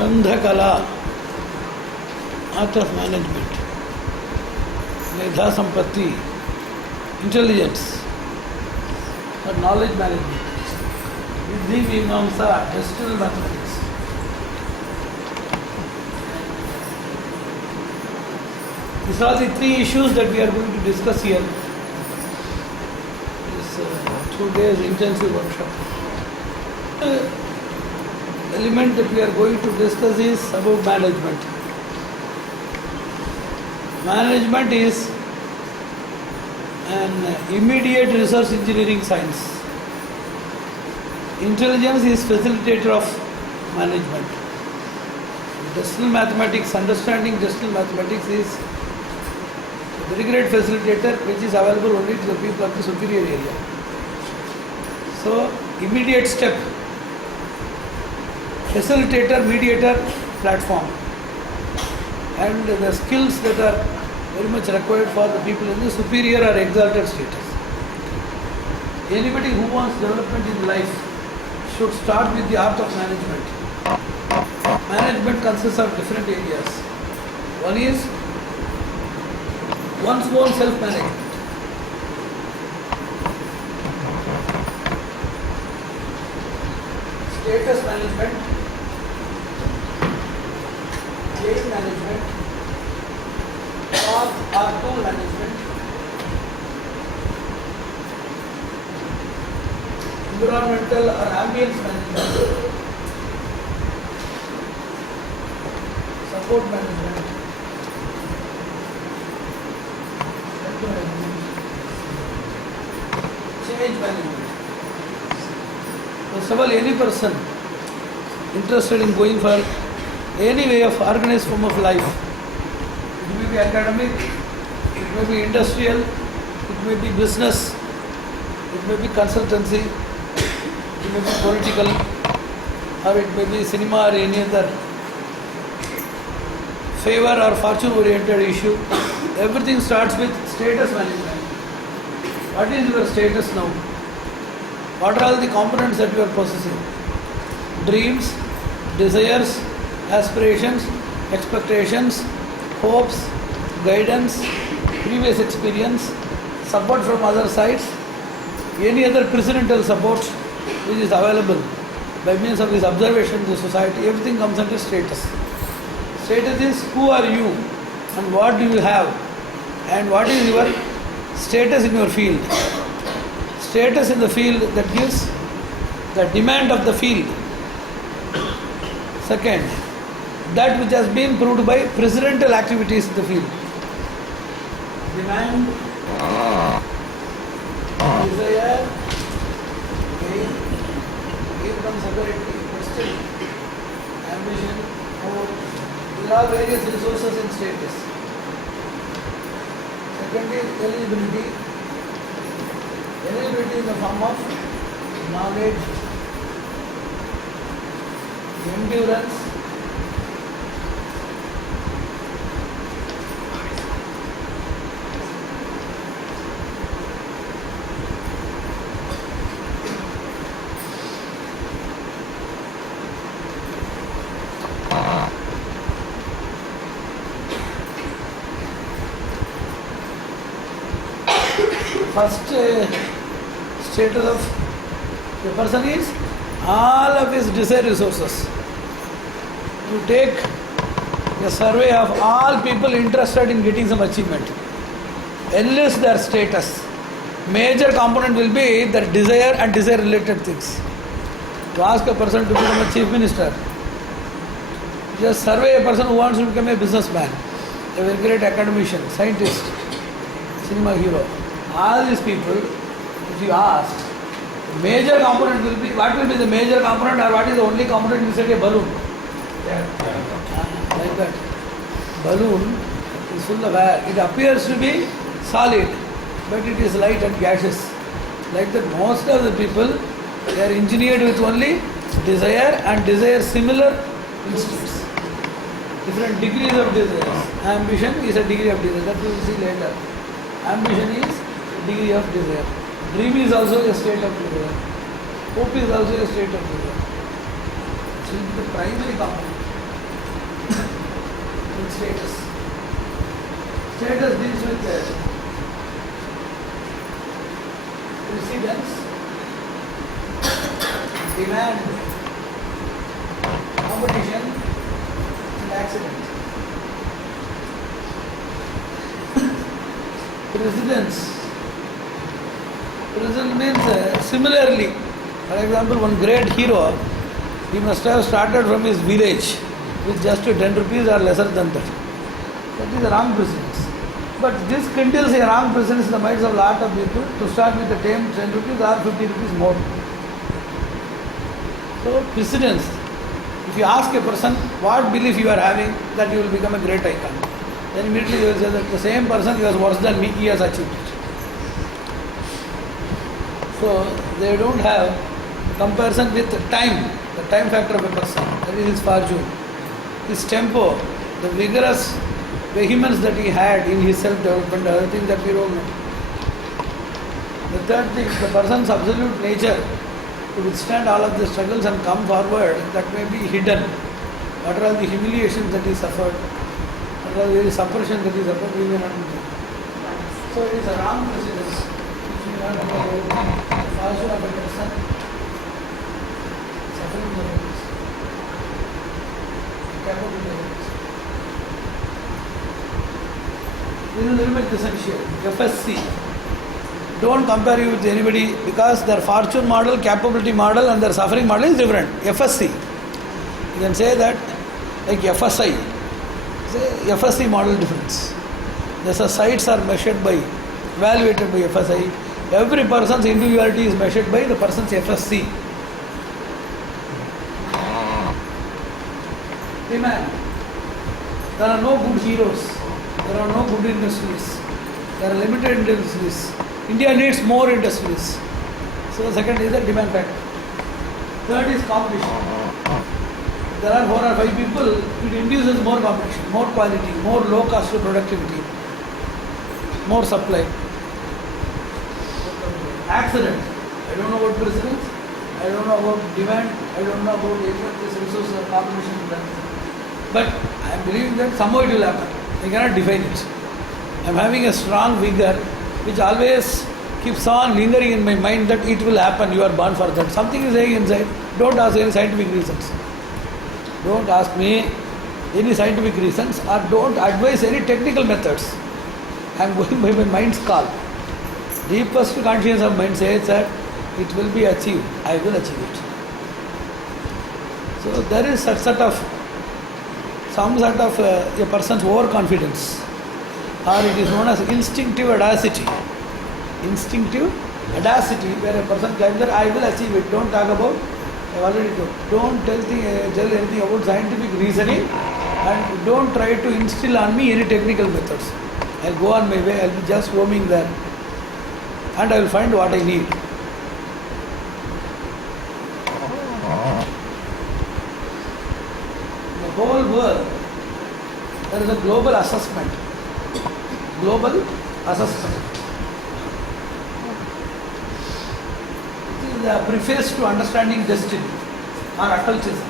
Gandhakala, art of management, Medha Sampatti, intelligence or knowledge management, Vidhi, Mimansa, Destinal mathematics. These are the three issues that we are going to discuss here. This 2 days intensive workshop. Element that we are going to discuss is about management. Management is an immediate research engineering science. Intelligence is facilitator of management. Destinal mathematics, understanding destinal mathematics is a very great facilitator which is available only to the people of the superior area. So, immediate step, facilitator, mediator, platform, and the skills that are very much required for the people in the superior or exalted status. Anybody who wants development in life should start with the art of management. Management consists of different areas. One is one's own self-management. Status management, place management, or tool management, environmental or ambience management, support management, change management. First of all, any person interested in going for any way of organized form of life, it may be academic, it may be industrial, it may be business, it may be consultancy, it may be political, or it may be cinema or any other favor or fortune oriented issue. Everything starts with status management. What is your status now? What are all the components that you are possessing? Dreams, desires, aspirations, expectations, hopes, guidance, previous experience, support from other sides, any other precedental support which is available by means of this observation in the society, everything comes under status. Status is who are you and what do you have and what is your status in your field. Status in the field that gives the demand of the field. Second, that which has been proved by precedental activities in the field. Demand, desire, gain, comes separately, but still, ambition, hope, there are various resources in status. Second is eligibility. Eligibility in the form of knowledge, endurance, first status of the person is all of his desired resources. You take a survey of all people interested in getting some achievement. Enlist their status. Major component will be their desire and desire related things. To ask a person to become a chief minister, just survey a person who wants to become a businessman, a very great academician, scientist, cinema hero. All these people, if you ask, the major component will be, what will be the major component or what is the only component inside a balloon? Like that. Balloon is full of air. It appears to be solid, but it is light and gaseous. Like that, most of the people, they are engineered with only desire and desire similar instincts. Different degrees of desires. Ambition is a degree of desire. That we will see later. Ambition is degree of desire. Dream is also a state of desire. Hope is also a state of desire. So it is the primary component. status. Status deals with precedence, demand, competition, and accident. Precedence. Precedence means similarly. For example, one great hero, he must have started from his village with just 10 rupees or lesser than that. That is a wrong precedence. But this kindles a wrong precedence in the minds of a lot of people to start with the 10 rupees or 50 rupees more. So, precedence. If you ask a person what belief you are having that you will become a great icon, then immediately you will say that the same person who was worse than me, he has achieved it. So, they don't have comparison with time, the time factor of a person. That is his fortune, his tempo, the vigorous vehemence that he had in his self-development, other things that we don't know. The third thing, the person's absolute nature to withstand all of the struggles and come forward, that may be hidden. What are all the humiliations that he suffered, what are all the suppression that he suffered, we may not know. So it is a wrong precedence. If you want to know everything, the fortune of a person, suffering the person, capable of the person. This is a little bit essential. FSC. Don't compare you with anybody because their fortune model, capability model and their suffering model is different. FSC. You can say that like FSI. Say FSC model difference. The sites are measured by, evaluated by FSI. Every person's individuality is measured by the person's FSC. Demand. There are no good heroes. There are no good industries. There are limited industries. India needs more industries. So the second is the demand factor. Third is competition. There are 4 or 5 people, it induces more competition, more quality, more low cost of productivity, more supply. Accident. I don't know about precedence, I don't know about demand, I don't know about any of these resources of competition. But I am believing that somehow it will happen. I cannot define it. I am having a strong vigor which always keeps on lingering in my mind that it will happen, you are born for that. Something is saying inside, don't ask any scientific reasons. Don't ask me any scientific reasons or don't advise any technical methods. I am going by my mind's call. Deepest conscience of mind says that it will be achieved, I will achieve it. So there is some sort of a person's overconfidence, or it is known as instinctive audacity. Instinctive audacity, where a person claims that I will achieve it. Don't talk about, I have already told. Don't tell anything about scientific reasoning and don't try to instill on me any technical methods. I will go on my way, I will be just roaming there and I will find what I need. In the whole world, there is a global assessment. Global assessment. It is the preface to understanding destiny or occultism.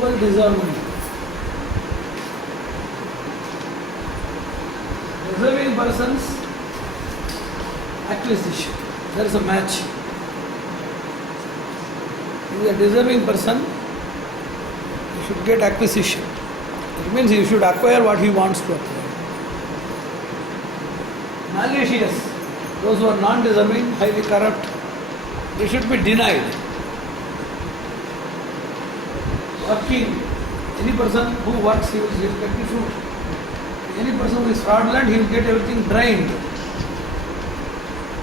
global disharmony. Deserving persons, acquisition. There is a match. If you are a deserving person, you should get acquisition. It means you should acquire what he wants to acquire. Malicious, those who are non-deserving, highly corrupt, they should be denied. Working, any person who works, he will get the fruit. Any person who is fraudulent, he will get everything drained.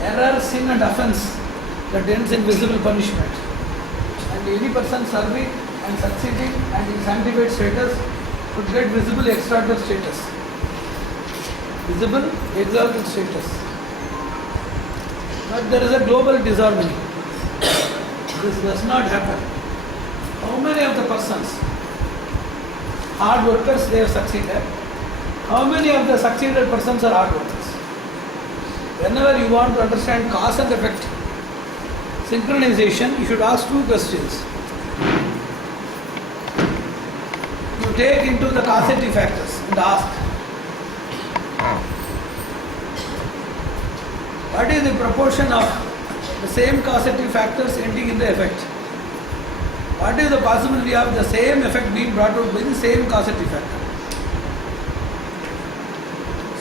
Error, sin and offense that ends in visible punishment. And any person serving and succeeding and in sanctified status should get visible exalted status. Visible exalted status. But there is a global disharmony. This does not happen. How many of the persons, hard workers, they have succeeded? How many of the succeeded persons are hard workers? Whenever you want to understand cause and effect, synchronization, you should ask two questions. You take into the causative factors and ask, what is the proportion of the same causative factors ending in the effect? What is the possibility of the same effect being brought out by the same causative factor?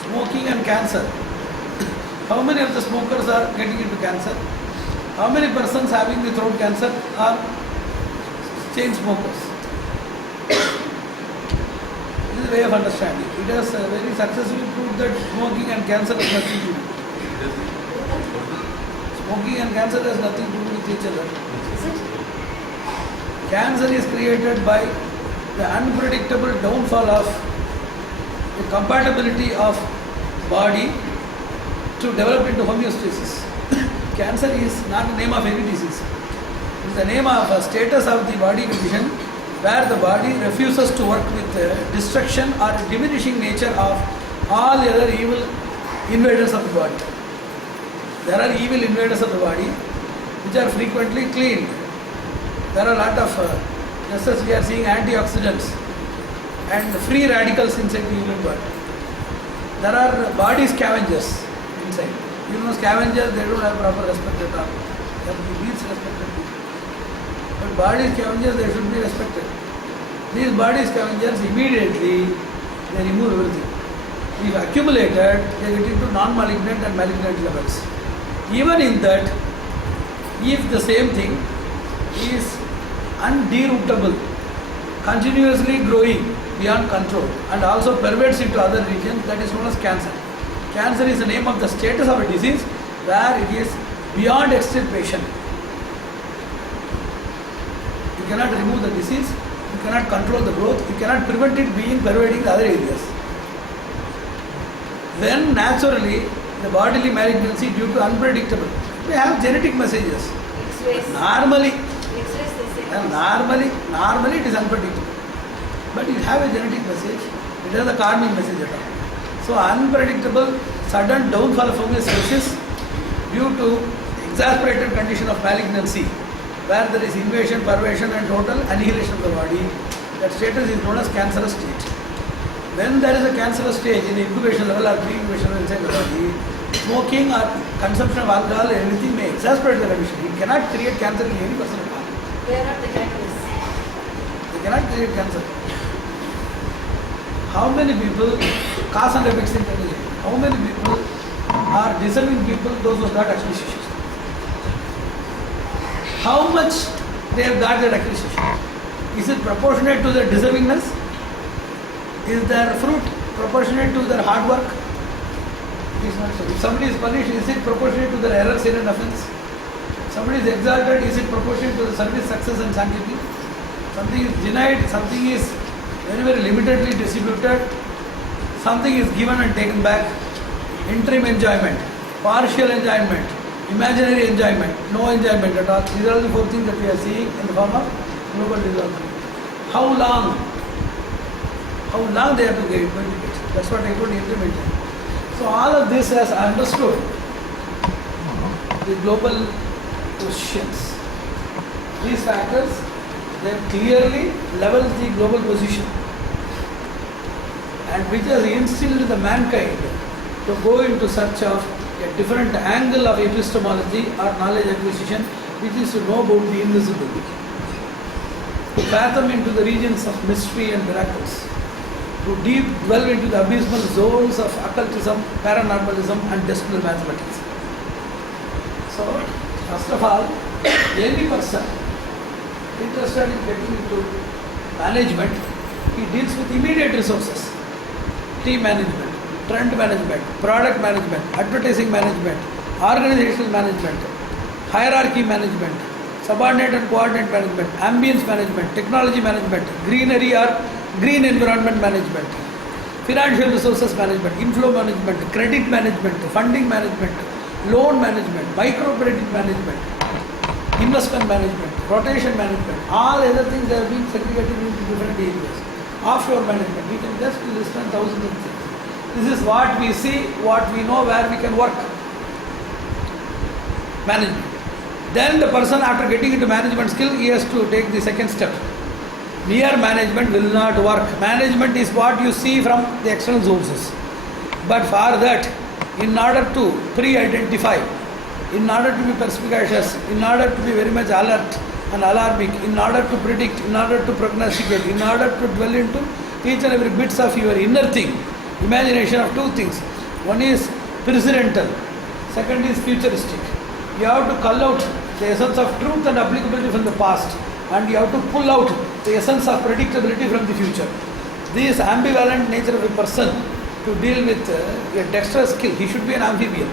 Smoking and cancer. How many of the smokers are getting into cancer? How many persons having the throat cancer are chain smokers? This is a way of understanding. It has very successfully proved that smoking and cancer has nothing to do. Smoking and cancer has nothing to do with each other. Cancer is created by the unpredictable downfall of the compatibility of body to develop into homeostasis. Cancer is not the name of any disease. It is the name of a status of the body condition where the body refuses to work with the destruction or diminishing nature of all the other evil invaders of the body. There are evil invaders of the body which are frequently cleaned. There are a lot of, just as we are seeing antioxidants and free radicals inside the human body. There are body scavengers inside. You know, scavengers, they don't have proper respect at all. They have the least respected people. But body scavengers, they should be respected. These body scavengers, immediately, they remove everything. If accumulated, they get into non-malignant and malignant levels. Even in that, if the same thing is underootable, continuously growing beyond control and also pervades into other regions, that is known as cancer. Cancer is the name of the status of a disease where it is beyond extirpation. You cannot remove the disease, you cannot control the growth, you cannot prevent it being pervading the other areas. Then naturally, the bodily malignancy due to unpredictable, we have genetic messages. Normally it is unpredictable. But it have a genetic message, it has a karmic message at all. So unpredictable, sudden downfall of homeostasis due to exasperated condition of malignancy, where there is invasion, pervasion and total annihilation of the body, that status is known as cancerous state. When there is a cancerous stage in the incubation level or pre-incubation level inside the body, smoking or consumption of alcohol, anything may exasperate the condition. It cannot create cancer in any person at all. They are not the catalysts. They cannot create cancer. How many people, cause and effects in religion, how many people are deserving people, those who got acquisitions? How much they have got their acquisition? Is it proportionate to their deservingness? Is their fruit proportionate to their hard work? It is not so. If somebody is punished, is it proportionate to their error, sin and offense? Somebody is exalted, is it proportionate to the service, success and sanctity? Something is denied, something is very, very limitedly distributed, something is given and taken back, interim enjoyment, partial enjoyment, imaginary enjoyment, no enjoyment at all. These are the four things that we are seeing in the form of global disharmony. How long they have to get? That's what I could implement. So all of this has understood the global questions. These factors they have clearly leveled the global position, and which has instilled the mankind to go into search of a different angle of epistemology or knowledge acquisition, which is to know about the invisible, to fathom into the regions of mystery and miracles, to deep dwell into the abysmal zones of occultism, paranormalism and destinal mathematics. So, first of all, any person interested in getting into management, he deals with immediate resources, team management, trend management, product management, advertising management, organizational management, hierarchy management, subordinate and coordinate management, ambience management, technology management, greenery or green environment management, financial resources management, inflow management, credit management, funding management, loan management, microcredit management, investment management, rotation management, all other things have been segregated into different areas. Offshore management, we can just list down thousands of things. This is what we see, what we know, where we can work. Management. Then the person, after getting into management skill, he has to take the second step. Mere management will not work. Management is what you see from the external sources. But for that, in order to pre-identify, in order to be perspicacious, in order to be very much alert and alarmic, in order to predict, in order to prognosticate, in order to dwell into each and every bits of your inner thing, imagination of two things. One is precedental, second is futuristic. You have to cull out the essence of truth and applicability from the past, and you have to pull out the essence of predictability from the future. This ambivalent nature of a person to deal with a dexterous skill, he should be an amphibian.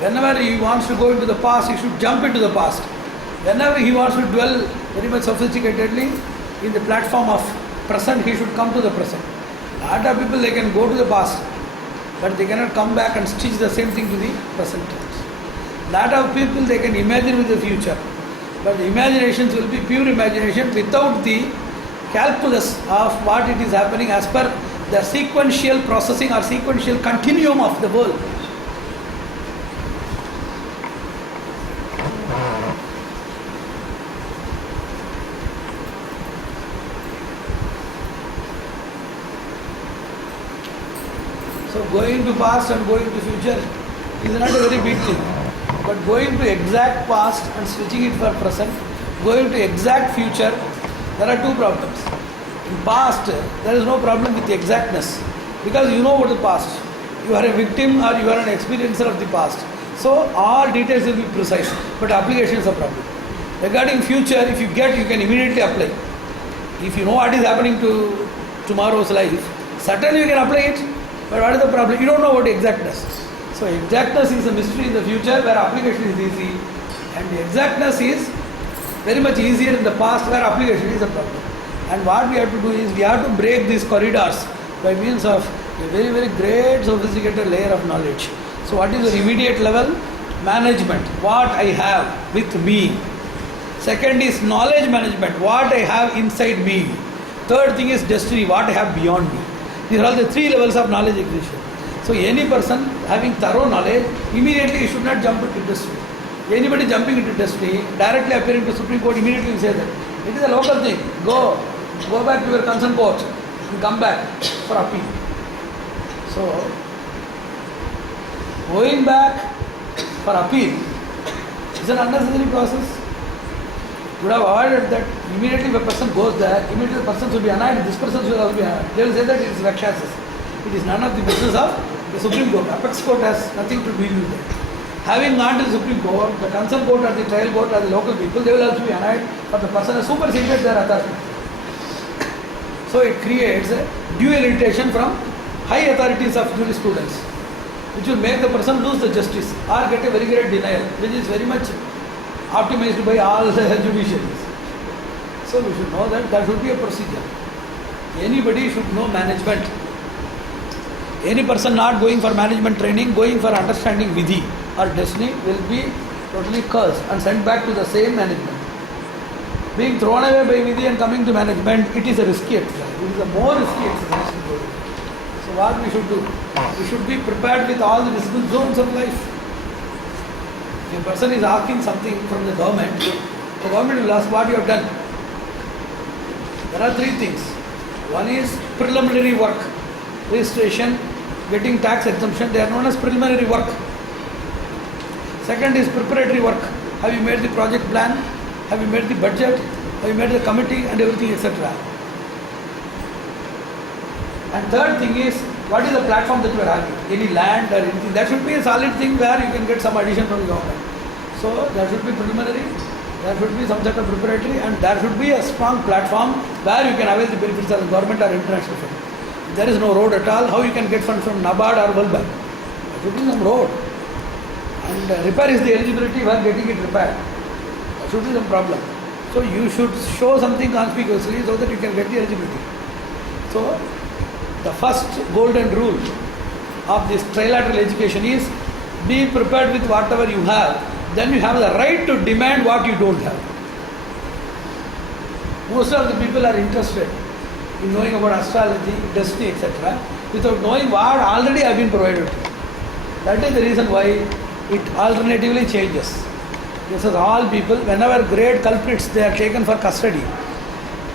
Whenever he wants to go into the past, he should jump into the past. Whenever he wants to dwell very much sophisticatedly in the platform of present, he should come to the present. A lot of people, they can go to the past, but they cannot come back and stitch the same thing to the present. A lot of people, they can imagine with the future, but the imaginations will be pure imagination without the calculus of what it is happening as per the sequential processing or sequential continuum of the world. So going to past and going to future is not a very big thing. But going to exact past and switching it for present, going to exact future, there are two problems. In past, there is no problem with the exactness because you know about the past. You are a victim or you are an experiencer of the past. So all details will be precise, but application is a problem. Regarding future, if you get, you can immediately apply. If you know what is happening to tomorrow's life, certainly you can apply it. But what is the problem? You don't know about exactness. So exactness is a mystery in the future where application is easy, and the exactness is very much easier in the past where application is a problem. And what we have to do is we have to break these corridors by means of a very, very great sophisticated layer of knowledge. So what is the immediate level? Management, what I have with me. Second is knowledge management, what I have inside me. Third thing is destiny, what I have beyond me. These are all the three levels of knowledge acquisition. So any person having thorough knowledge, immediately he should not jump into destiny. Anybody jumping into destiny, directly appearing to Supreme Court, immediately will say that it is a local thing. Go back to your concerned court and come back for appeal. So going back for appeal is an unnecessary process. You would have avoided that. Immediately if a person goes there, immediately the person should be annoyed, this person should also be annoyed. They will say that it is Rakshasas. It is none of the business of the Supreme Court. Apex Court has nothing to do with it. Having gone to the Supreme Court, the concerned court or the trial court or the local people, they will also be annoyed, but the person has superseded their authority. So it creates a dual irritation from high authorities of jurisprudence, which will make the person lose the justice or get a very great denial, which is very much optimized by all the judiciaries. So we should know that there should be a procedure. Anybody should know management. Any person not going for management training, going for understanding Vidhi or destiny will be totally cursed and sent back to the same management. Being thrown away by Vidhi and coming to management, it is a risky exercise. It is a more risky exercise to go with. So what we should do? We should be prepared with all the visible zones of life. If a person is asking something from the government will ask what you have done. There are three things. One is preliminary work, registration, getting tax exemption, they are known as preliminary work. Second is preparatory work. Have you made the project plan? Have you made the budget? Have you made the committee and everything, etc. And third thing is, what is the platform that you are having? Any land or anything? That should be a solid thing where you can get some addition from the government. So there should be preliminary, there should be some set of preparatory, and there should be a strong platform where you can avail the benefits of the government or international fund. If there is no road at all, how you can get funds from NABARD or World Bank? There should be some road. And repair is the eligibility for getting it repaired. There should be some problem. So you should show something conspicuously so that you can get the eligibility. So the first golden rule of this trilateral education is be prepared with whatever you have, then you have the right to demand what you don't have. Most of the people are interested in knowing about astrology, destiny, etc. without knowing what already have been provided to you. That is the reason why it alternatively changes. This is all people, whenever great culprits they are taken for custody,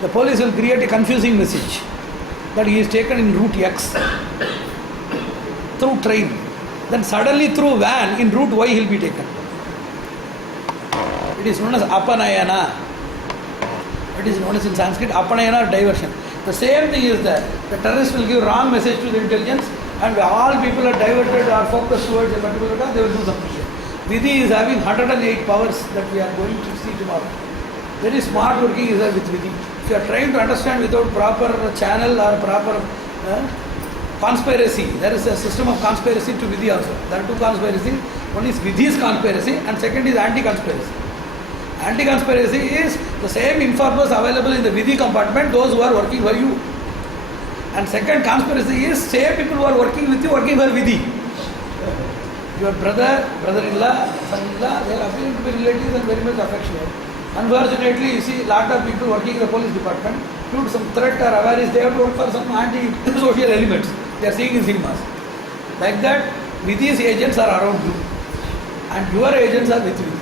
the police will create a confusing message that he is taken in route X through train. Then suddenly through van in route Y he will be taken. It is known as apanayana. It is known as in Sanskrit apanayana or diversion. The same thing is that the terrorist will give wrong message to the intelligence, and all people are diverted or focused towards a particular cause, they will do something. Vidhi is having 108 powers that we are going to see tomorrow. Very smart working is there with Vidhi. If you are trying to understand without proper channel or proper conspiracy, there is a system of conspiracy to Vidhi also. There are two conspiracies. One is Vidhi's conspiracy and second is anti-conspiracy. Anti-conspiracy is the same informers available in the Vidhi compartment, those who are working for you. And second conspiracy is same people who are working with you, working for Vidhi. Your brother, brother-in-law, son-in-law, they are appearing to be relatives and very much affectionate. Unfortunately, you see a lot of people working in the police department, due to some threat or awareness, they have to work for some anti-social elements. They are seeing in cinemas. Like that, Vidhi's agents are around you. And your agents are with Vidhi.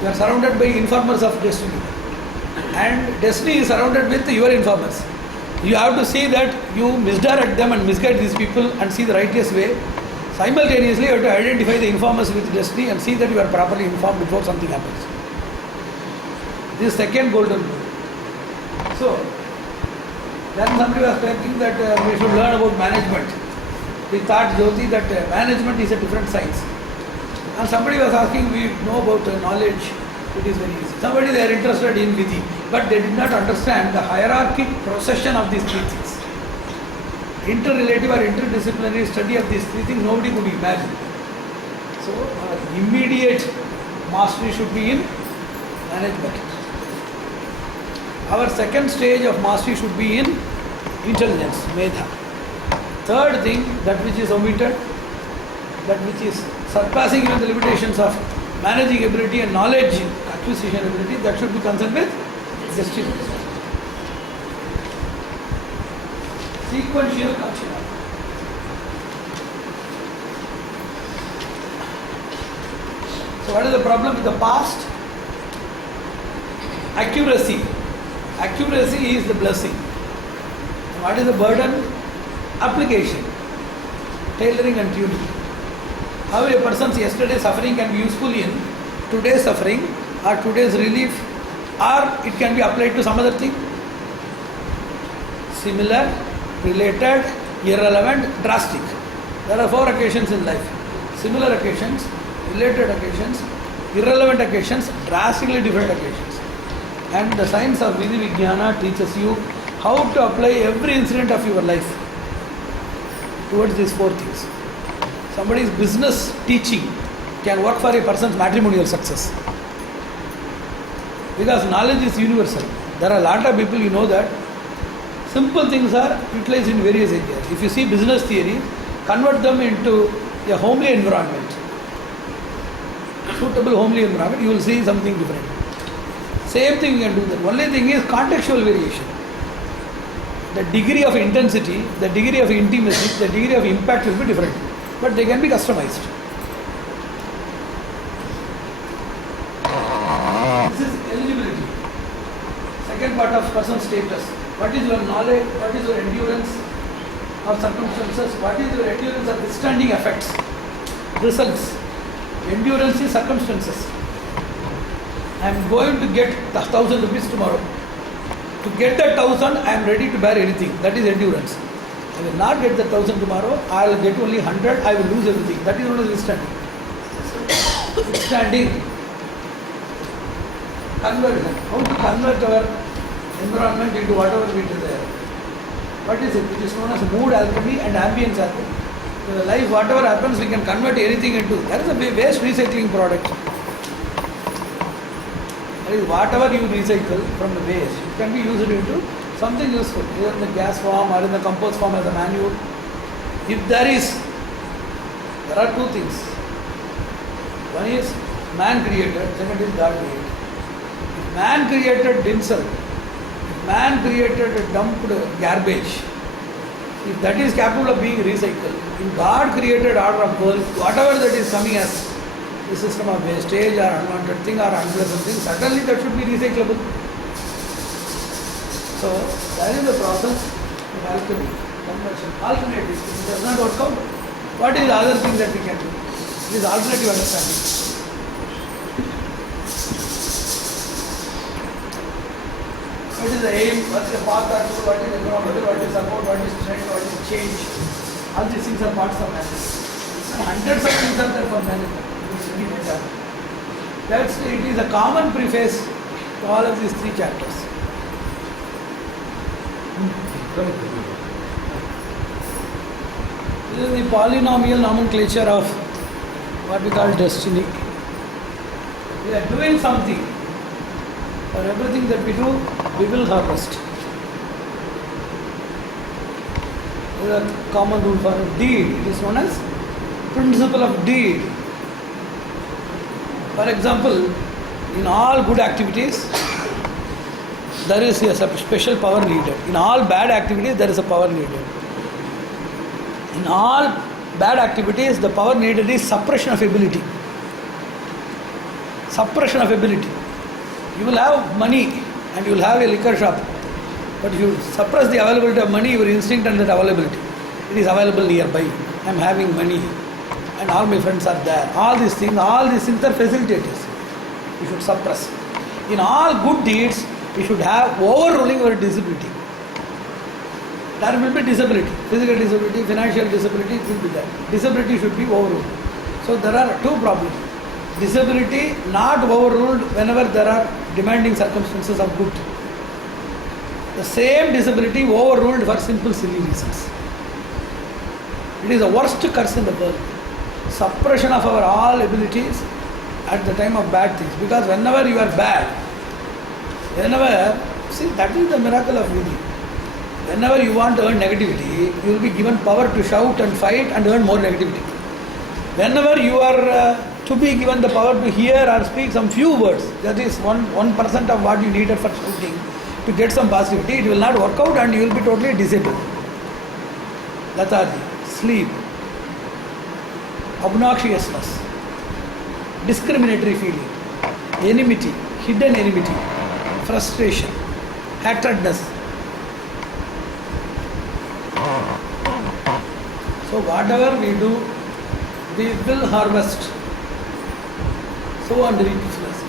You are surrounded by informers of destiny. And destiny is surrounded with your informers. You have to see that you misdirect them and misguide these people and see the righteous way. Simultaneously, you have to identify the informers with destiny and see that you are properly informed before something happens. This is second golden rule. So, then somebody was thinking that we should learn about management. We thought, Jyoti, that management is a different science. And somebody was asking, we know about knowledge, it is very easy. Somebody they are interested in Vidhi, but they did not understand the hierarchic procession of these three things. Interrelative or interdisciplinary study of these three things, nobody could imagine. So, immediate mastery should be in management. Our second stage of mastery should be in intelligence, medha. Third thing, that which is omitted, that which is surpassing even the limitations of managing ability and knowledge acquisition ability, that should be concerned with destiny. Sequential culture. So what is the problem with the past? Accuracy. Accuracy is the blessing. What is the burden? Application. Tailoring and tuning. How a person's yesterday suffering can be useful in today's suffering or today's relief, or it can be applied to some other thing. Similar, related, irrelevant, drastic. There are 4 occasions in life. Similar occasions, related occasions, irrelevant occasions, drastically different occasions. And the science of Vidhi Vijnana teaches you how to apply every incident of your life towards these 4 things. Somebody's business teaching can work for a person's matrimonial success. Because knowledge is universal. There are a lot of people, you know that. Simple things are utilized in various areas. If you see business theory, convert them into a homely environment. Suitable homely environment, you will see something different. Same thing you can do that. Only thing is contextual variation. The degree of intensity, the degree of intimacy, the degree of impact will be different. But they can be customized. This is eligibility. second part of personal status. What is your knowledge? What is your endurance of circumstances? What is your endurance of withstanding effects? Results. Endurance is circumstances. I am going to get the 1,000 rupees tomorrow. To get that 1,000, I am ready to bear anything. That is endurance. I will not get the 1,000 tomorrow. I will get only 100. I will lose everything. That is known as withstanding. Withstanding. Conversion. How to convert our environment into whatever we desire. What is it? It is known as mood alchemy and ambience alchemy. In the life, whatever happens, we can convert anything into. That is a waste recycling product. That is, whatever you recycle from the waste, it can be used into something useful, either in the gas form or in the compost form as a manure. If there are two things. One is man created, second is God created. If man created tinsel, if man created dumped garbage, if that is capable of being recycled, if God created order of world, whatever that is coming as the system of wastage or unwanted thing or unpleasant thing, certainly that should be recyclable. So, that is the process of alchemy, conversion. Alternative, if it does not work out, what is the other thing that we can do? It is alternative understanding. What is the aim, what is the path or what is the environment, what is support, what is strength, what is change? All these things are parts of management. And hundreds of things are there for management. That's it is a common preface to all of these three chapters. This is the polynomial nomenclature of what we call destiny. We are doing something. For everything that we do, we will harvest. There is a common rule for a deed. It is known as principle of deed. For example, in all good activities, there is a special power needed. In all bad activities, there is a power needed. In all bad activities, the power needed is suppression of ability. Suppression of ability. You will have money and you will have a liquor shop, but if you suppress the availability of money, your instinct and that availability, it is available nearby. I am having money and all my friends are there. All these things are facilitators. You should suppress. In all good deeds, we should have overruling our disability. There will be disability, physical disability, financial disability, it will be there. Disability should be overruled. So there are two problems. Disability not overruled whenever there are demanding circumstances of good. The same disability overruled for simple silly reasons. It is the worst curse in the world. Suppression of our all abilities at the time of bad things. Because whenever you are bad, see, that is the miracle of Vidhi. Whenever you want to earn negativity, you will be given power to shout and fight and earn more negativity. Whenever you are to be given the power to hear or speak some few words, that is 1% of what you needed for shouting, to get some positivity, it will not work out and you will be totally disabled. Lethargy, sleep, obnoxiousness, discriminatory feeling, enmity, hidden enmity, frustration, hatredness. So whatever we do, we will harvest. So on the philosophy.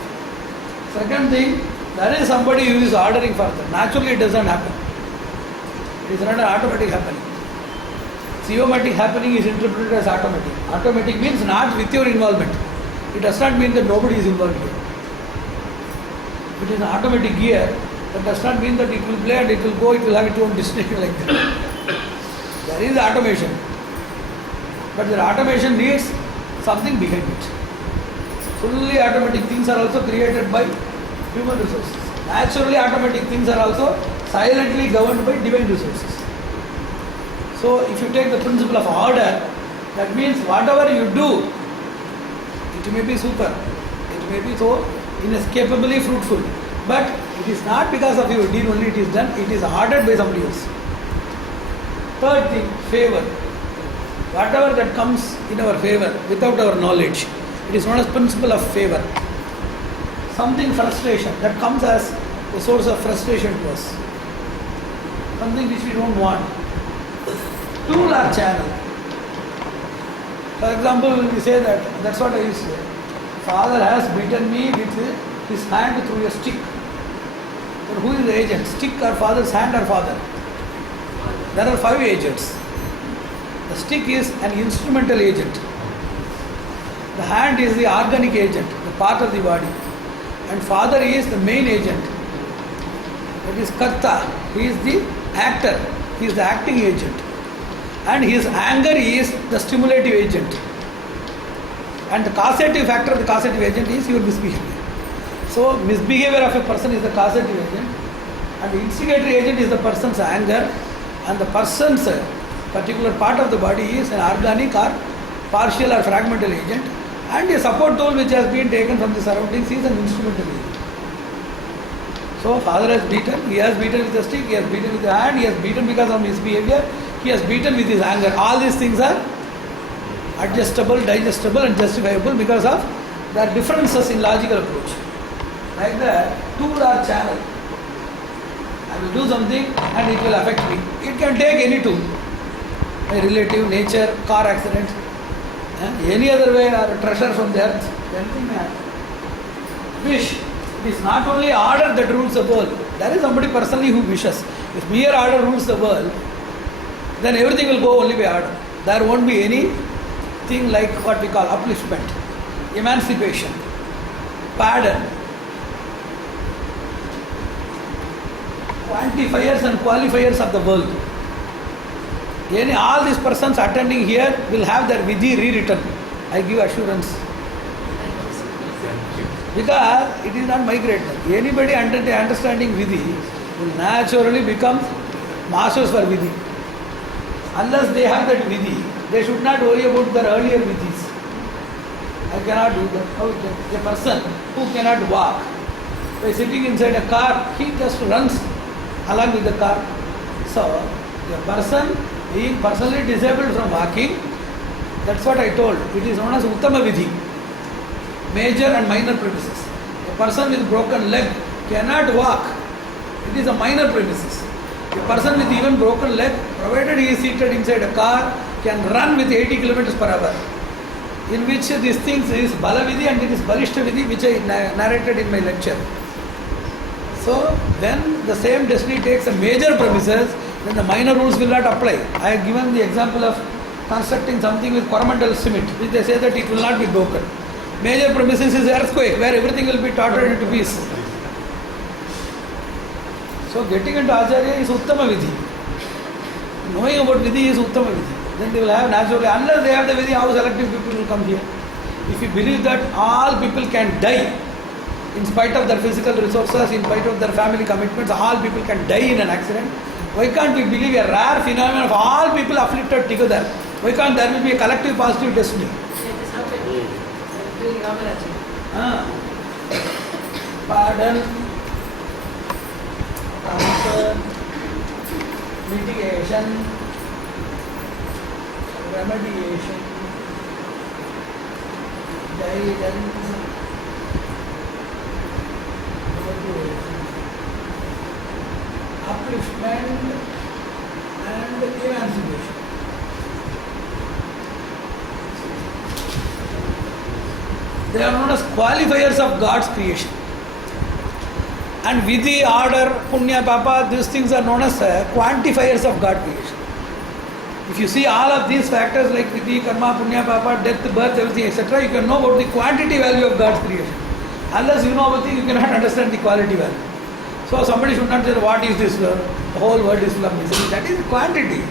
Second thing, there is somebody who is ordering further. Naturally it doesn't happen. It is not an automatic happening. Theomatic happening is interpreted as automatic. Automatic means not with your involvement. It does not mean that nobody is involved here. If it is an automatic gear, that does not mean that it will play and it will go, it will have its own destination like that. There is automation. But the automation needs something behind it. Fully automatic things are also created by human resources. Naturally automatic things are also silently governed by divine resources. So if you take the principle of order, that means whatever you do, it may be super, it may be so inescapably fruitful, but it is not because of your deed only it is done, it is ordered by somebody else. Third thing, favor. Whatever that comes in our favor without our knowledge, it is known as principle of favor. Something frustration that comes as a source of frustration to us. Something which we don't want. Tool or channel. For example, we say that's what I used to say. Father has beaten me with his hand through a stick. But who is the agent? Stick or father's hand or father? There are 5 agents. The stick is an instrumental agent. The hand is the organic agent, the part of the body. And father is the main agent. That is Karta. He is the actor. He is the acting agent. And his anger is the stimulative agent. And the causative factor of the causative agent is your misbehavior. So, misbehavior of a person is the causative agent, and the instigatory agent is the person's anger, and the person's particular part of the body is an organic or partial or fragmental agent, and a support tool which has been taken from the surroundings is an instrumental agent. So, father has beaten, he has beaten with the stick, he has beaten with the hand, he has beaten because of misbehavior, he has beaten with his anger. All these things are adjustable, digestible and justifiable because of their differences in logical approach. Like the tool or channel. I will do something and it will affect me. It can take any tool. A relative, nature, car accident, any other way, or a treasure from the earth, anything may happen. Wish. It is not only order that rules the world. There is somebody personally who wishes. If mere order rules the world, then everything will go only by order. There won't be anything like what we call upliftment, emancipation, pardon, quantifiers and qualifiers of the world. All these persons attending here will have their Vidhi rewritten. I give assurance. Because it is not my greatness. Anybody understanding Vidhi will naturally become masters for Vidhi. Unless they have that Vidhi, they should not worry about their earlier Vidhis. I cannot do that. A person who cannot walk, by sitting inside a car, he just runs along with the car. So, a person being personally disabled from walking, that's what I told. It is known as Uttama Vidhi, major and minor premises. A person with broken leg cannot walk. It is a minor premises. A person with even broken leg, provided he is seated inside a car, can run with 80 kilometers per hour. In which these things is Bala Vidhi and it is Balishta Vidhi, which I narrated in my lecture. So, when the same destiny takes a major premises, then the minor rules will not apply. I have given the example of constructing something with Coromandel cement, which they say that it will not be broken. Major premises is earthquake, where everything will be tortured into pieces. So, getting into Acharya is Uttama Vidhi. Knowing about Vidhi is Uttama Vidhi. Then they will have naturally, unless they have the Vidhi, how selective people will come here. If you believe that all people can die, in spite of their physical resources, in spite of their family commitments, all people can die in an accident. Why can't we believe a rare phenomenon of all people afflicted together? Why can't there will be a collective positive destiny? Pardon, answer, mitigation, remediation, guidance, upliftment and emancipation. They are known as qualifiers of God's creation. And Vidhi, order, Punya, Papa, these things are known as quantifiers of God creation. If you see all of these factors like Vidhi, Karma, Punya, Papa, death, birth, everything, etc., you can know about the quantity value of God's creation. Unless you know about it, you cannot understand the quality value. So somebody should not say, what is this? The whole world is full of misery. That is quantity.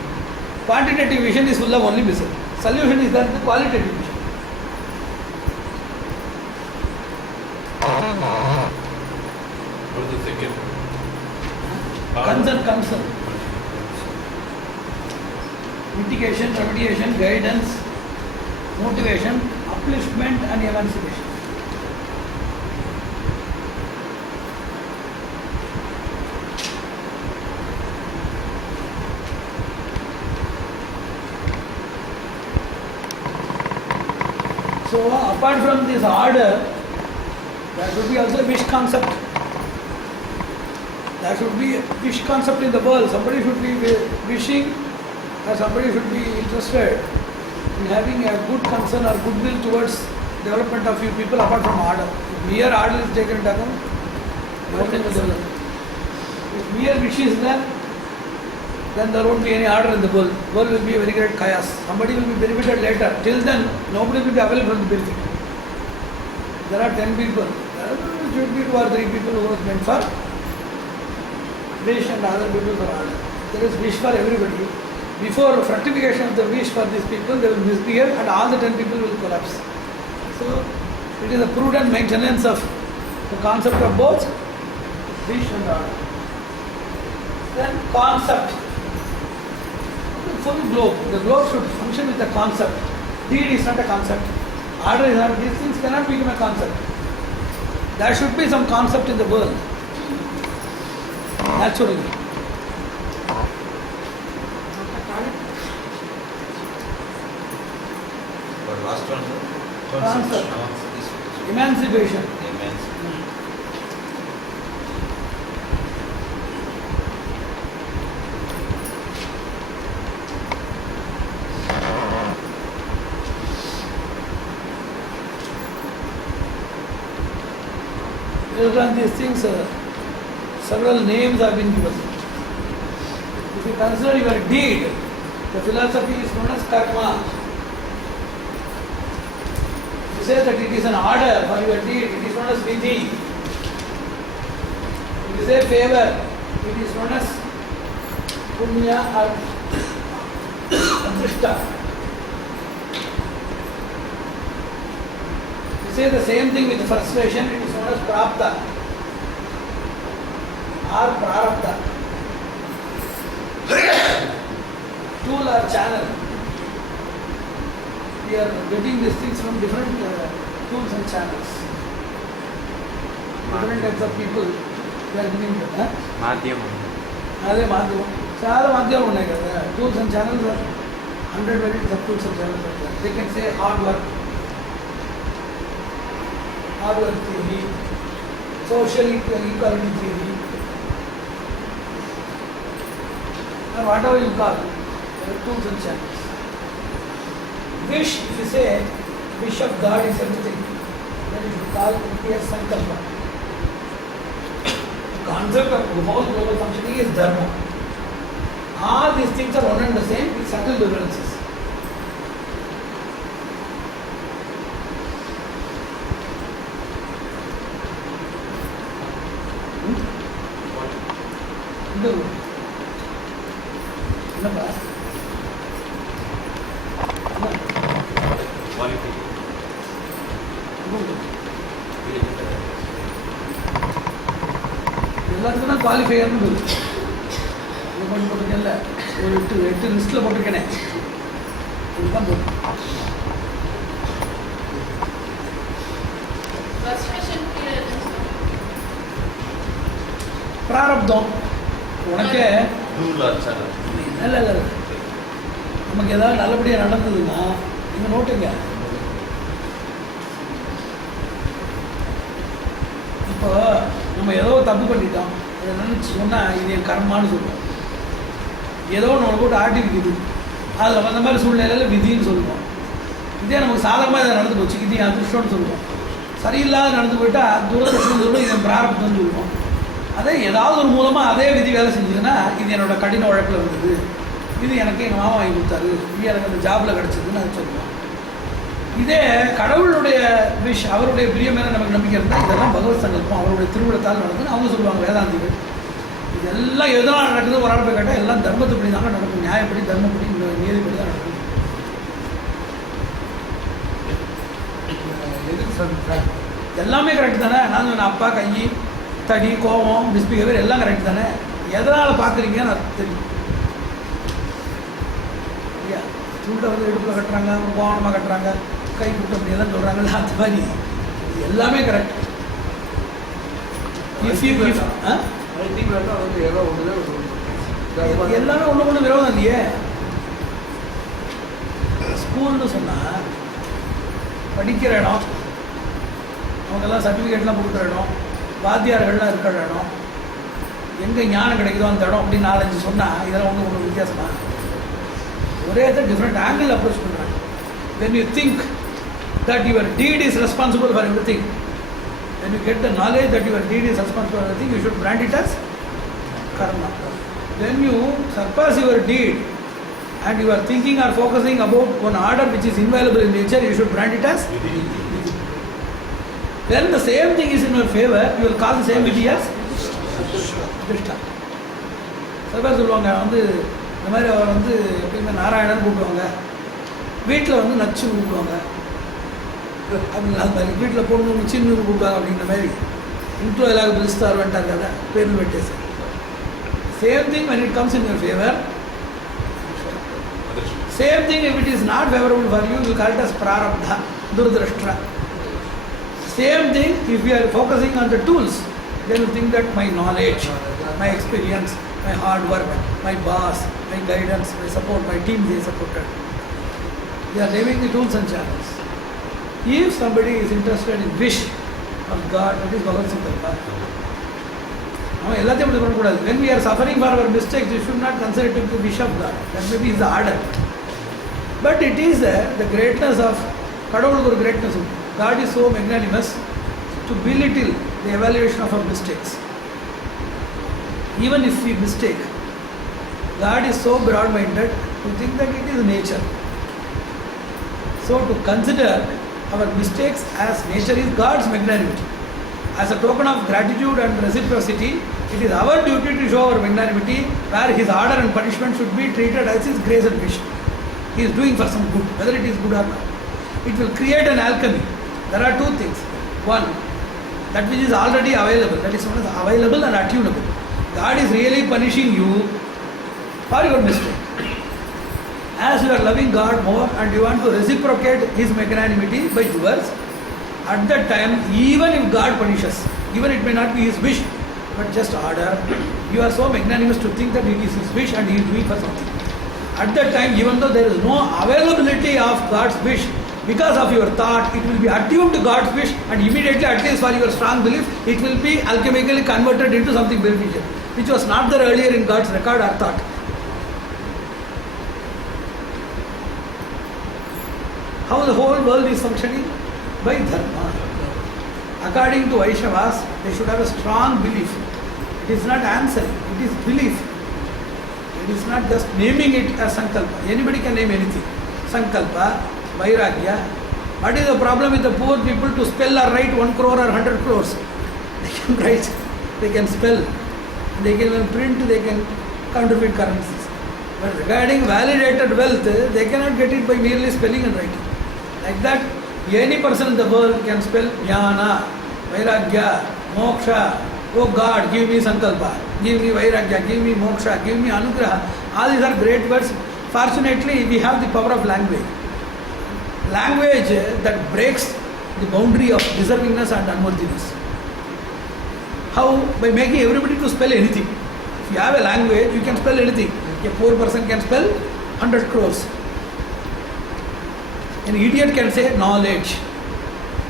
Quantitative vision is full of only misery. Solution is that the qualitative vision. What is the second? Concern. Mitigation, remediation, guidance, motivation, upliftment and emancipation. So, apart from this order, there would be also wish concept. There should be a wish concept in the world. Somebody should be wishing, or somebody should be interested in having a good concern or goodwill towards development of few people apart from order. If mere order is taken into account, nothing will develop. If mere wish is there, then there won't be any order in the world. World will be a very great chaos. Somebody will be benefited later. Till then, nobody will be available for the benefit. There are 10 people. There should be 2 or 3 people who are meant for wish and other people for order. There is wish for everybody. Before fructification of the wish for these people, they will misbehave and all the 10 people will collapse. So, it is a prudent maintenance of the concept of both wish and order. Then concept. The full globe. The globe should function with a concept. Deed is not a concept. Order is not. These things cannot become a concept. There should be some concept in the world. Naturally. But last one, Concept. Emancipation. Based on these things, several names have been given. If you consider your deed, the philosophy is known as karma. If you say that it is an order for your deed, it is known as vidhi. If you say favor, it is known as punya or adrishta. If you say the same thing with frustration, it is known as prapta or prarabdha. Tool or channel. We are getting these things from different tools and channels. Different types of people we are getting them. మాధ్యమం అదే మాధ్యమం చాలా మాధ్యమాలు ఉన్నాయి కదా tools and channels 100 varieties of tools and channels are there. They can say hard work theory, social equality theory, or whatever you call tools and channels. Wish, if you say wish of God is everything, then you should call it as sankalpa. The concept of whole global functioning is dharma. All these things are one and the same with subtle differences. என்னப்பா எல்லாத்துக்கும் தான் குவாலிஃபையர்னு கொஞ்சம் போட்டிருக்கேன்ல ஒரு 8 லிஸ்ட்டில் போட்டிருக்கேனே இதுதான் போட்டு பிராரப்தம் உனக்கு இல்லை நமக்கு ஏதாவது நல்லபடியாக நடந்ததுன்னா நீங்கள் நோட்டுங்க. இப்போ நம்ம ஏதோ தப்பு பண்ணிட்டோம் அதை நினச்சி சொன்னால் இது என் கர்மான்னு சொல்லுவோம். ஏதோ ஒன்று போட்டு ஆட்டி இருக்குது அதில் அந்த மாதிரி சூழ்நிலையில் விதின்னு சொல்லுவோம். இதே நமக்கு சாதகமாக இதை நடந்து போச்சு இது என் அதிர்ஷ்டம்னு சொல்லுவோம். சரியில்லாத நடந்து போயிட்டால் துரதிருஷ்டம் சொல்லுவோம், இது என் பிராரப்தம்னு சொல்லுவோம். அதே ஏதாவது ஒரு மூலமாக அதே விதி வேலை செஞ்சதுன்னா இது என்னோட கடின உழைப்பில் இருந்தது, இது எனக்கு எங்கள் மாமா வாங்கி கொடுத்தாரு, இது எனக்கு அந்த ஜாபில் கிடச்சிதுன்னு அது சொல்லுவோம். இதே கடவுளுடைய விஷ் அவருடைய பிரியம் மேலே நமக்கு நம்பிக்கை இருந்தால் இதெல்லாம் பகவத் சங்கல்பம் அவருடைய திருவிழத்தால் நடக்குதுன்னு அவங்க சொல்லுவாங்க வேதாந்திகள். இதெல்லாம் எதெல்லாம் நடக்குது ஒரு ஆள் போய் கேட்டால் எல்லாம் தர்மத்துப்படி தாங்க நடக்கும், நியாயப்படி தர்மப்படி நீதிப்படி தான் நடக்கும். எல்லாமே கரெக்ட் தானே. நான் சொன்ன அப்பா கை தடி கோபம் மிஸ்பிஹேவியர் எல்லாம் கரெக்ட் தானே. எதனால் பார்க்குறீங்கன்னு அது தெரியும். ஐயா துண்டை வந்து இடுப்பில் கட்டுறாங்க, கோவணமாக கட்டுறாங்க, கை கூட்டம் அப்படி எல்லாம் சொல்கிறாங்கல்ல, அந்த மாதிரி எல்லாமே கரெக்ட். எல்லாமே ஒன்று ஒன்று விரோதம் இல்லையே. ஸ்கூல்னு சொன்னால் படிக்கிற இடம், அவங்கெல்லாம் சர்டிஃபிகேட்லாம் கொடுக்குற இடம், வாத்தியார்கள்லாம் இருக்கிற இடம், எங்கே ஞானம் கிடைக்குதோ அந்த இடம் அப்படின்னு 4-5 சொன்னால் இதெல்லாம் ஒன்று வித்தியாசமா ஒரே இதை டிஃப்ரெண்ட் ஆங்கிள் அப்ரோச் பண்ணுறாங்க. when you think that your deed is responsible for everything, when you get the knowledge that your deed is responsible for everything, you should brand it as karma. When you surpass your deed and you are thinking or focusing about one order which is inviolable in nature, you should brand it as Vidhi. When the same thing is in your favor, you will call the same Vidhi as Destinal. சில பேர் சொல்லுவாங்க இந்த மாதிரி அவர் எப்பயுமே நாராயணன் கூப்பிடுவாங்க, வீட்டில் நச்சு கூப்பிடுவாங்க, அப்படின்னா அது மாதிரி வீட்டில் பொண்ணு சின்னு கூப்பிடுவாங்க அப்படின்ற மாதிரி ఇంట్లో ఎలాగ పిలుస్తారు అంటారు కదా, పేర్లు పెట్టేసి. Same thing when it comes in your favor, same thing if it is not favorable for you, you call it as prarabdha, durdrashtra. Same thing if you are focusing on the tools, then you think that my knowledge, my experience, my hard work, my boss, my guidance, my support, my team they supported. They are naming the tools and channels. If somebody is interested in wish of God, that is Bhagavad Sankalpa. எல்லாத்தையும் இப்படி பண்ணக்கூடாது. When we are suffering for our mistakes, you should not consider it the wish of God. That may be his order. But it is the greatness of கடவுளுக்கு ஒரு greatness. God is so magnanimous to belittle the evaluation of our mistakes. Even if we mistake, God is so broad-minded to think that it is nature. So to consider our mistakes as nature is God's magnanimity. As a token of gratitude and reciprocity, it is our duty to show our magnanimity, where his order and punishment should be treated as his grace and wish. He is doing for some good, whether it is good or not. It will create an alchemy. There are two things. One, that which is already available, that is known as available and attunable. God is really punishing you for your mistake. As you are loving God more and you want to reciprocate his magnanimity by yours, at that time, even if God punishes, even it may not be his wish, but just order, you are so magnanimous to think that it is his wish and he is doing for something. At that time, even though there is no availability of God's wish, because of your thought, it will be attuned to God's wish, and immediately, at least for your strong belief, it will be alchemically converted into something beneficial, which was not there earlier in God's record or thought. How the whole world is functioning? By dharma. According to Vaishnavas, they should have a strong belief. It is not answering, it is belief. It is not just naming it as Sankalpa. Anybody can name anything. Sankalpa, Vairagya. What is the problem with the poor people to spell or write 1 crore or 100 crores? They can write, they can spell, they can even print, they can counterfeit currencies. But regarding validated wealth, they cannot get it by merely spelling and writing. Like that, any person in the world can spell Jnana, Vairagya, Moksha. Oh God, give me Sankalpa, give me Vairagya, give me Moksha, give me Anugraha. All these are great words. Fortunately, we have the power of language. Language that breaks the boundary of deservingness and unworthiness. How? By making everybody to spell anything. If you have a language, you can spell anything. A poor person can spell 100 crores. An idiot can say knowledge.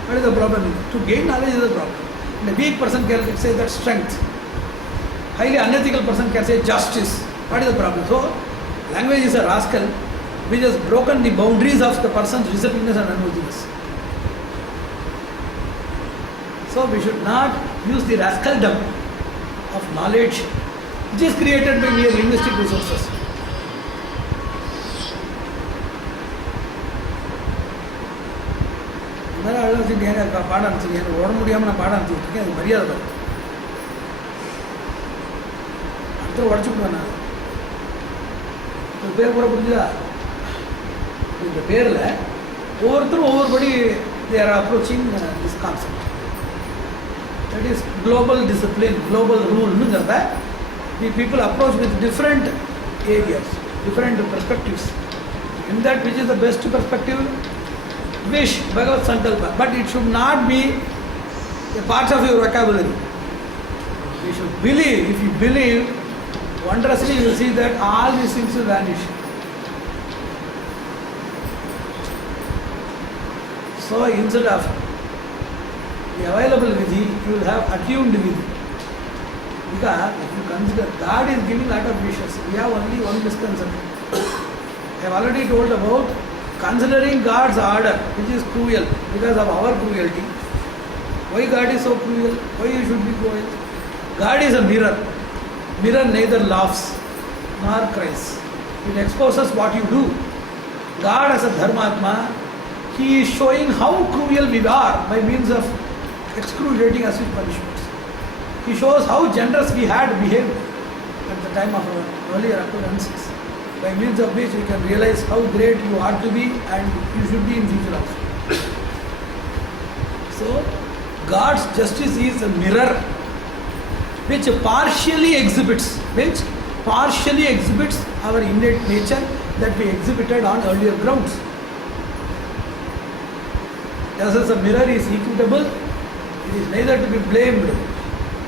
What is the problem? To gain knowledge is the problem. And a weak person can say that strength. Highly unethical person can say justice. What is the problem? So, language is a rascal which has broken the boundaries of the person's deservingness and unworthiness. So, we should not use the rascaldom of knowledge which is created by mere linguistic resources. நான் அழுவச்சுட்டு ஏன் பாடம் அனுப்பிச்சு எனக்கு உடம்பு முடியாமல் நான் பாடம் அனுப்பிச்சு விட்டுருக்கேன். அது மரியாதை பாரு. அடுத்த உடச்சு விடுவேன் நான். ஒரு பேர் கூட புரிஞ்சுதா? இந்த பேரில் ஒவ்வொருத்தரும் ஒவ்வொருபடி they are approaching this concept. That is global discipline, global rule. The people approach with different areas, different perspectives. In that, which is the best perspective? Wish, Bhagavad Sankalpa. But it should not be a part of your vocabulary. You should believe. If you believe, wondrously you will see that all these things will vanish. So instead of the available Vidhi, you will have attuned Vidhi. Because if you consider, God is giving lot of wishes. We have only one misconception. I have already told about considering God's order, which is cruel because of our cruelty. Why God is so cruel? Why you should be cruel? God is a mirror. Mirror neither laughs nor cries. It exposes what you do. God as a Dharmatma, He is showing how cruel we are by means of excruciating us with punishments. He shows how generous we had behaved at the time of our earlier occurrences, by means of which we can realize how great you ought to be and you should be in future also. So, God's justice is a mirror which partially exhibits our innate nature that we exhibited on earlier grounds. Just as a mirror is equitable, it is neither to be blamed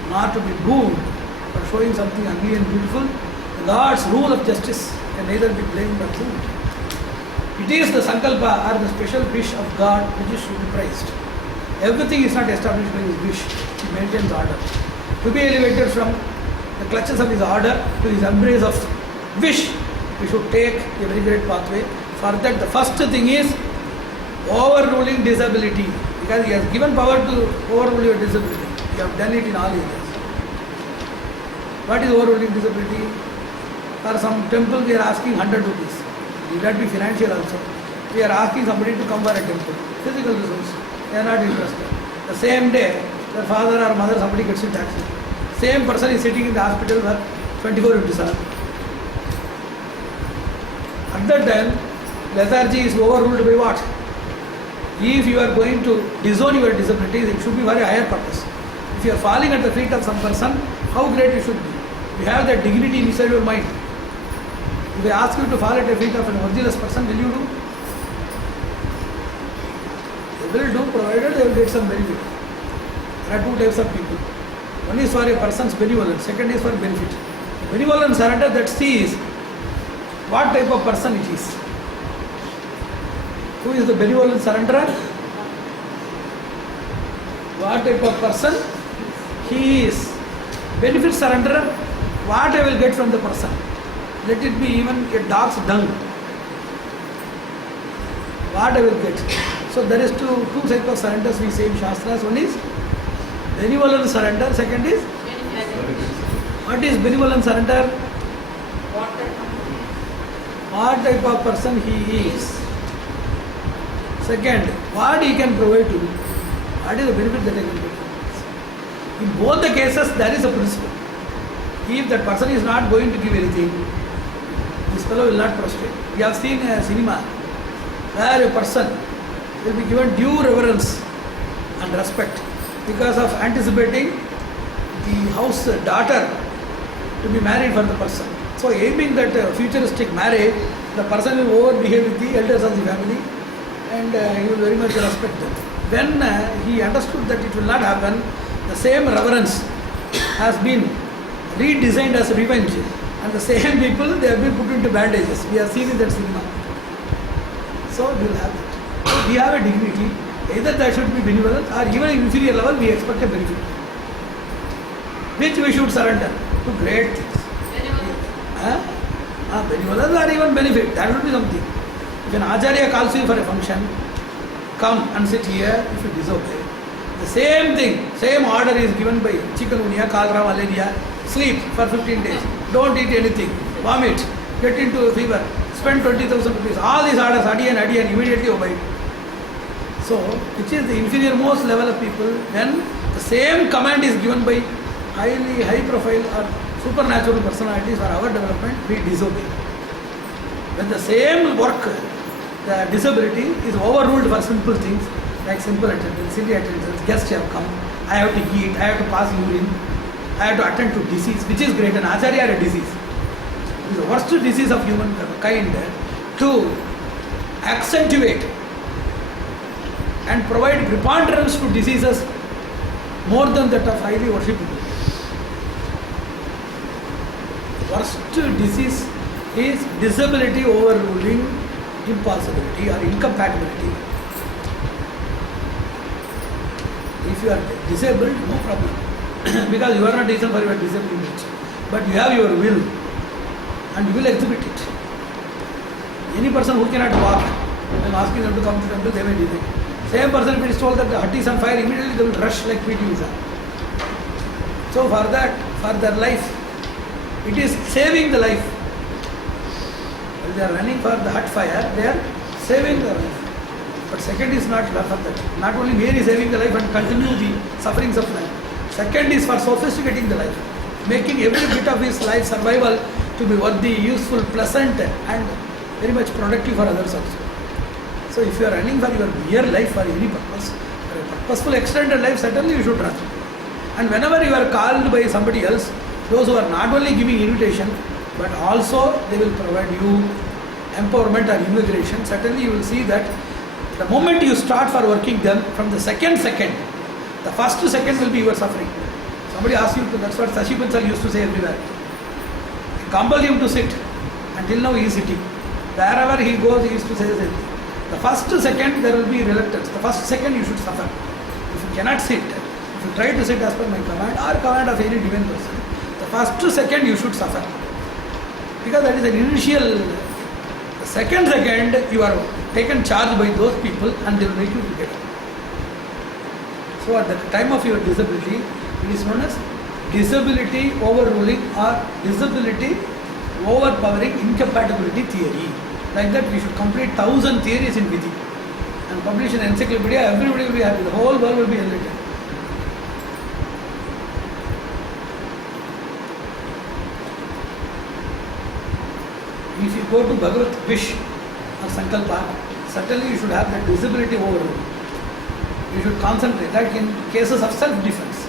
nor to be booed for showing something ugly and beautiful. God's rule of justice can neither be blamed nor booed. It is the sankalpa or the special wish of God which is to be praised. Everything is not established by His wish. He maintains order. To be elevated from the clutches of His order to His embrace of wish, we should take a very great pathway. For that, the first thing is overruling disability, because He has given power to overrule your disability. You have done it in all areas. What is overruling disability? For some temple, we are asking 100 rupees. It may not be financial also. We are asking somebody to come for a temple. Physical resource. They are not interested. The same day, their father or mother, somebody gets in taxi. Same person is sitting in the hospital for 24/7. At that time, lethargy is overruled by what? If you are going to disown your disabilities, it should be for a higher purpose. If you are falling at the feet of some person, how great you should be. You have that dignity inside your mind. If I ask you to fall at the feet of an orthodox person, will you do? They will do, provided they will get some benefit. There are two types of people. One is for a person's benevolence, second is for benefit. Benevolent surrender, that sees what type of person it is. Who is the benevolent surrenderer? What type of person he is. Benefit surrenderer, what I will get from the person. Let it be even a dog's dung. What I will get. So there is two types of surrenders we say in Shastras. One is benevolent surrender, second is what is benevolent surrender? What type of person he is. Second, what he can provide to me. What is the benefit that I can get? In both the cases, there is a principle. If that person is not going to give anything, this fellow will not prostrate. We have seen a cinema where a person will be given due reverence and respect because of anticipating the house daughter to be married for the person. So aiming that futuristic marriage, the person will over-behave with the elders of the family and he will very much respect them. When he understood that it will not happen, the same reverence has been redesigned as revenge, and the same people, they have been put into bandages. We have seen in that cinema. So we will have that. So we have a dignity. Either there should be benevolence or even in inferior level we expect a benefit, which we should surrender to great things. Benevolence or even benefit, that should be something. If an Acharya calls you for a function, come and sit here. If you disobey, the same thing, same order is given by chikungunya, cholera, malaria. Sleep for 15 days. Don't eat anything. Vomit. Get into a fever. Spend 20,000 rupees. All these orders, adiyan, immediately obey. So, which is the inferior most level of people, when the same command is given by highly high profile or supernatural personalities for our development, we disobey. When the same work, the disability is overruled for simple things like simple attendance, silly attendance, guests have come, I have to eat, I have to pass urine, I have to attend to disease, which is great. An Acharya had a disease. It is the worst disease of humankind to accentuate and provide preponderance to diseases more than that of highly worshipped people. Worst disease is disability overruling impossibility or incompatibility. If you are disabled, no problem. because you are not reason for your disability. But you have your will and you will exhibit it. Any person who cannot walk, I am asking them to come to temple, they may do it. Same person, if it is told that the hut is on fire, immediately they will rush like Vidhi. So for that, for their life, it is saving the life. When they are running for the hut fire, they are saving their life. But second is not for that. Not only merely saving the life and continue the sufferings of life. Second is for sophisticating the life, making every bit of his life survival to be worthy, useful, pleasant and very much productive for others also. So if you are running for your mere life for any purpose, for a purposeful extended life, certainly you should run. And whenever you are called by somebody else, those who are not only giving invitation, but also they will provide you empowerment or invigoration, certainly you will see that the moment you start for working them, from the second, the first second will be your suffering. Somebody asks you to, that's what Sashi Bansal used to say everywhere. Compel him to sit. Until now he is sitting. Wherever he goes, he used to say the same thing. The first second there will be reluctance. The first second you should suffer. If you cannot sit, if you try to sit as per my command or command of any divine person, the first second you should suffer. Because that is an initial. The second you are taken charge by those people and they will make you together. So at the time of your disability, it is known as disability overruling or disability overpowering incompatibility theory. Like that we should complete 1,000 theories in Vidhi and publish an encyclopedia. Everybody will be happy. The whole world will be enlightened. If you go to Bhagavat wish or Sankalpa, certainly you should have that disability overrule. You should concentrate. Like in cases of self-defense,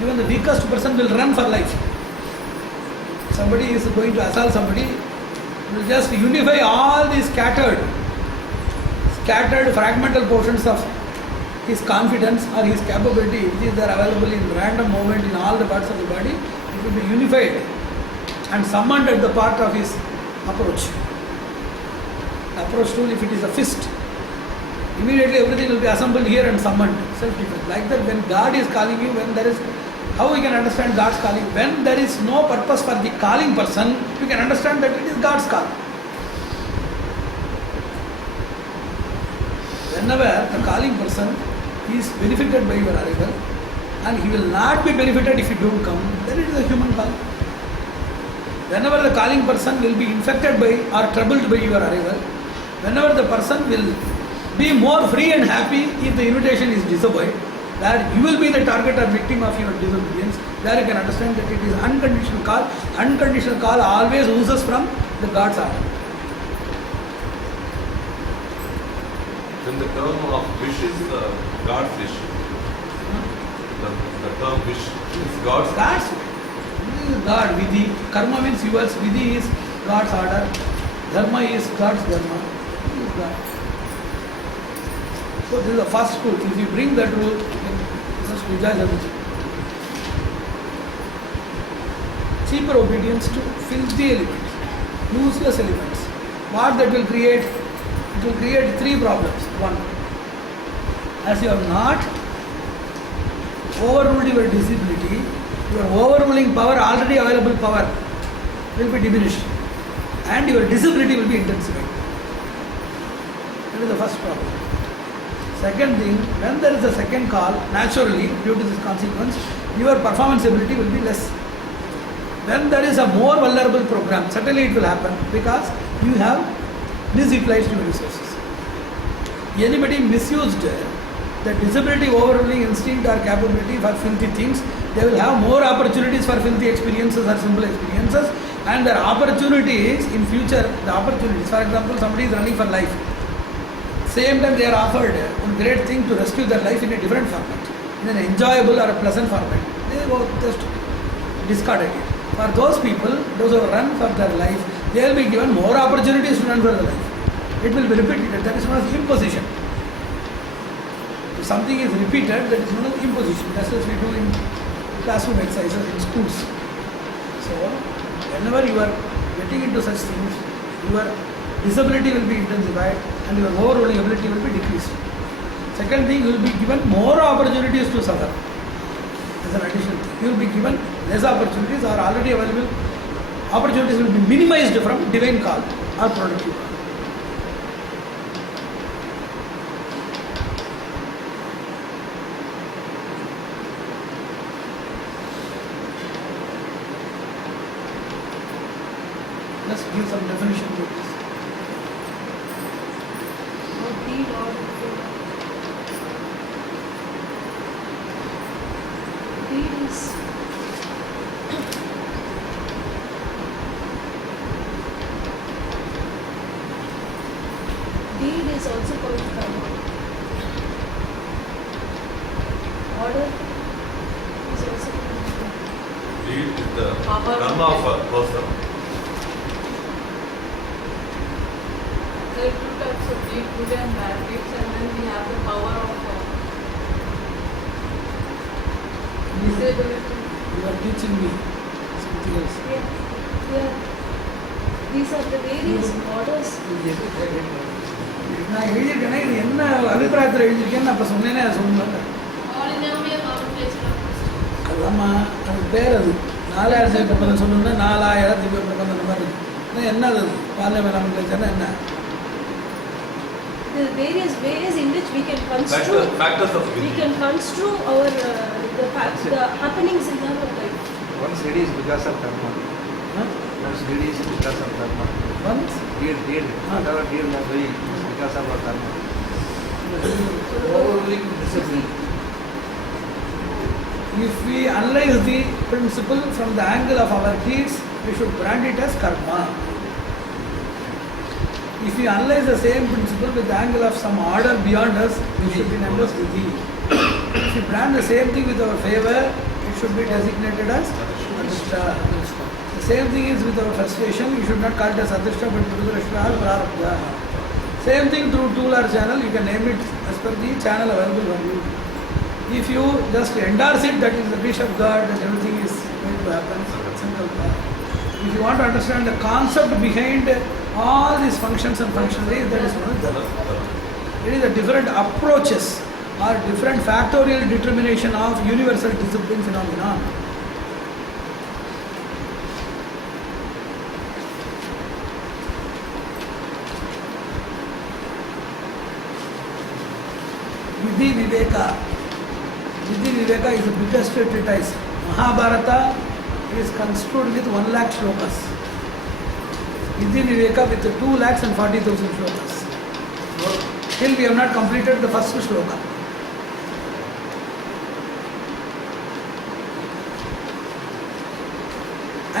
even the weakest person will run for life. Somebody is going to assault somebody, will just unify all these scattered fragmental portions of his confidence or his capability, which is there available in random movement in all the parts of the body. It will be unified and summoned at the part of his approach. The approach tool, if it is a fist, immediately everything will be assembled here and summoned. Self-defense. Like that, when God is calling you, when there is, how we can understand God's calling? When there is no purpose for the calling person, you can understand that it is God's call. Whenever the calling person is benefited by your arrival and he will not be benefited if you don't come, then it is a human call. Whenever the calling person will be infected by or troubled by your arrival, whenever the person will be more free and happy if the invitation is disobeyed, where you will be the target or victim of your disobedience, there you can understand that it is unconditional call. Unconditional call always oozes from the God's order. When the term of wish is God's wish, the term wish is God's wish. God, Vidhi. Karma means yours, Vidhi is God's order, Dharma is God's Dharma. He is God. So this is the first truth. If you bring that rule, then just rejoice everything. Cheaper obedience to filthy elements, useless elements. What that will create? It will create three problems. One, as you have not overruled your disability, your overruling power, already available power, will be diminished and your disability will be intensified. That is the first problem. Second thing, when there is a second call, naturally, due to this consequence, your performance ability will be less. When there is a more vulnerable program, certainly it will happen because you have misutilized your resources. Anybody misused the disability overruling instinct or capability for filthy things, they will have more opportunities for filthy experiences or simple experiences, and their opportunities in future, the opportunities, for example, somebody is running for life. Same time they are offered one great thing to rescue their life in a different format, in an enjoyable or a pleasant format. They will just discard it. For those people, those who run for their life, they will be given more opportunities to run for their life. It will be repeated. That is known as imposition. If something is repeated, that is known as imposition. That's what we do in classroom exercises in schools. So, whenever you are getting into such things, your disability will be intensified and your overruling ability will be decreased. Second thing, you will be given more opportunities to suffer. is an additional thing. You will be given less opportunities or already available opportunities will be minimized from divine call or productive call. Let's give some definition to this. Deed or deed is deed is also called karma. Order is also called karma. Deed is the Power. karma of a person. There are two types of deed, good and bad deeds, and then we have the power of disability. You are teaching me something else. Yeah. These are the various orders. நான் எழுதியிருக்கேன்னா இது என்ன அபிப்பிராயத்தில் எழுதியிருக்கேன்னு அப்போ சொன்னேனே அதை சொல்லணும். அதுதாம்மா அது பேர் அது 4000 திவ்ய பிரபந்தம் சொல்லணும்னா 4000 திவ்ய பிரபந்தம் அந்த மாதிரி இருக்குது. என்ன அது பார்லிமெண்ட் லெக்சர்னா என்ன? The various ways in which we can construe Factors of we Vidhi. can construe our the happenings in our life. Once ready is because of karma. Huh? Once ready is because of karma. Once Deed. Whatever deed we are doing is because of our karma. overruling discipline. If we analyze the principle from the angle of our deeds, we should brand it as karma. If we analyze the same principle with the angle of some order beyond us, we should be named as Vidhi. If we brand the same thing with our favor, it should be designated as Adhishta. The same thing is with our frustration, we should not call it as Adhishta but Purudhrashta or Prarabdha. Same thing through tool or channel, you can name it as per the channel available for you. If you just endorse it, that is the wish of God, that everything is going to happen. Sankalpa. If you want to understand the concept behind all these functions and functionaries, that is one of them. It is a different approaches or different factorial determination of universal discipline phenomenon. Vidhi Viveka. Vidhi Viveka is the biggest treatise. Mahabharata is construed with 1 lakh shlokas. Vidhi Viveka with 2,40,000 shlokas. Still we have not completed the first shloka.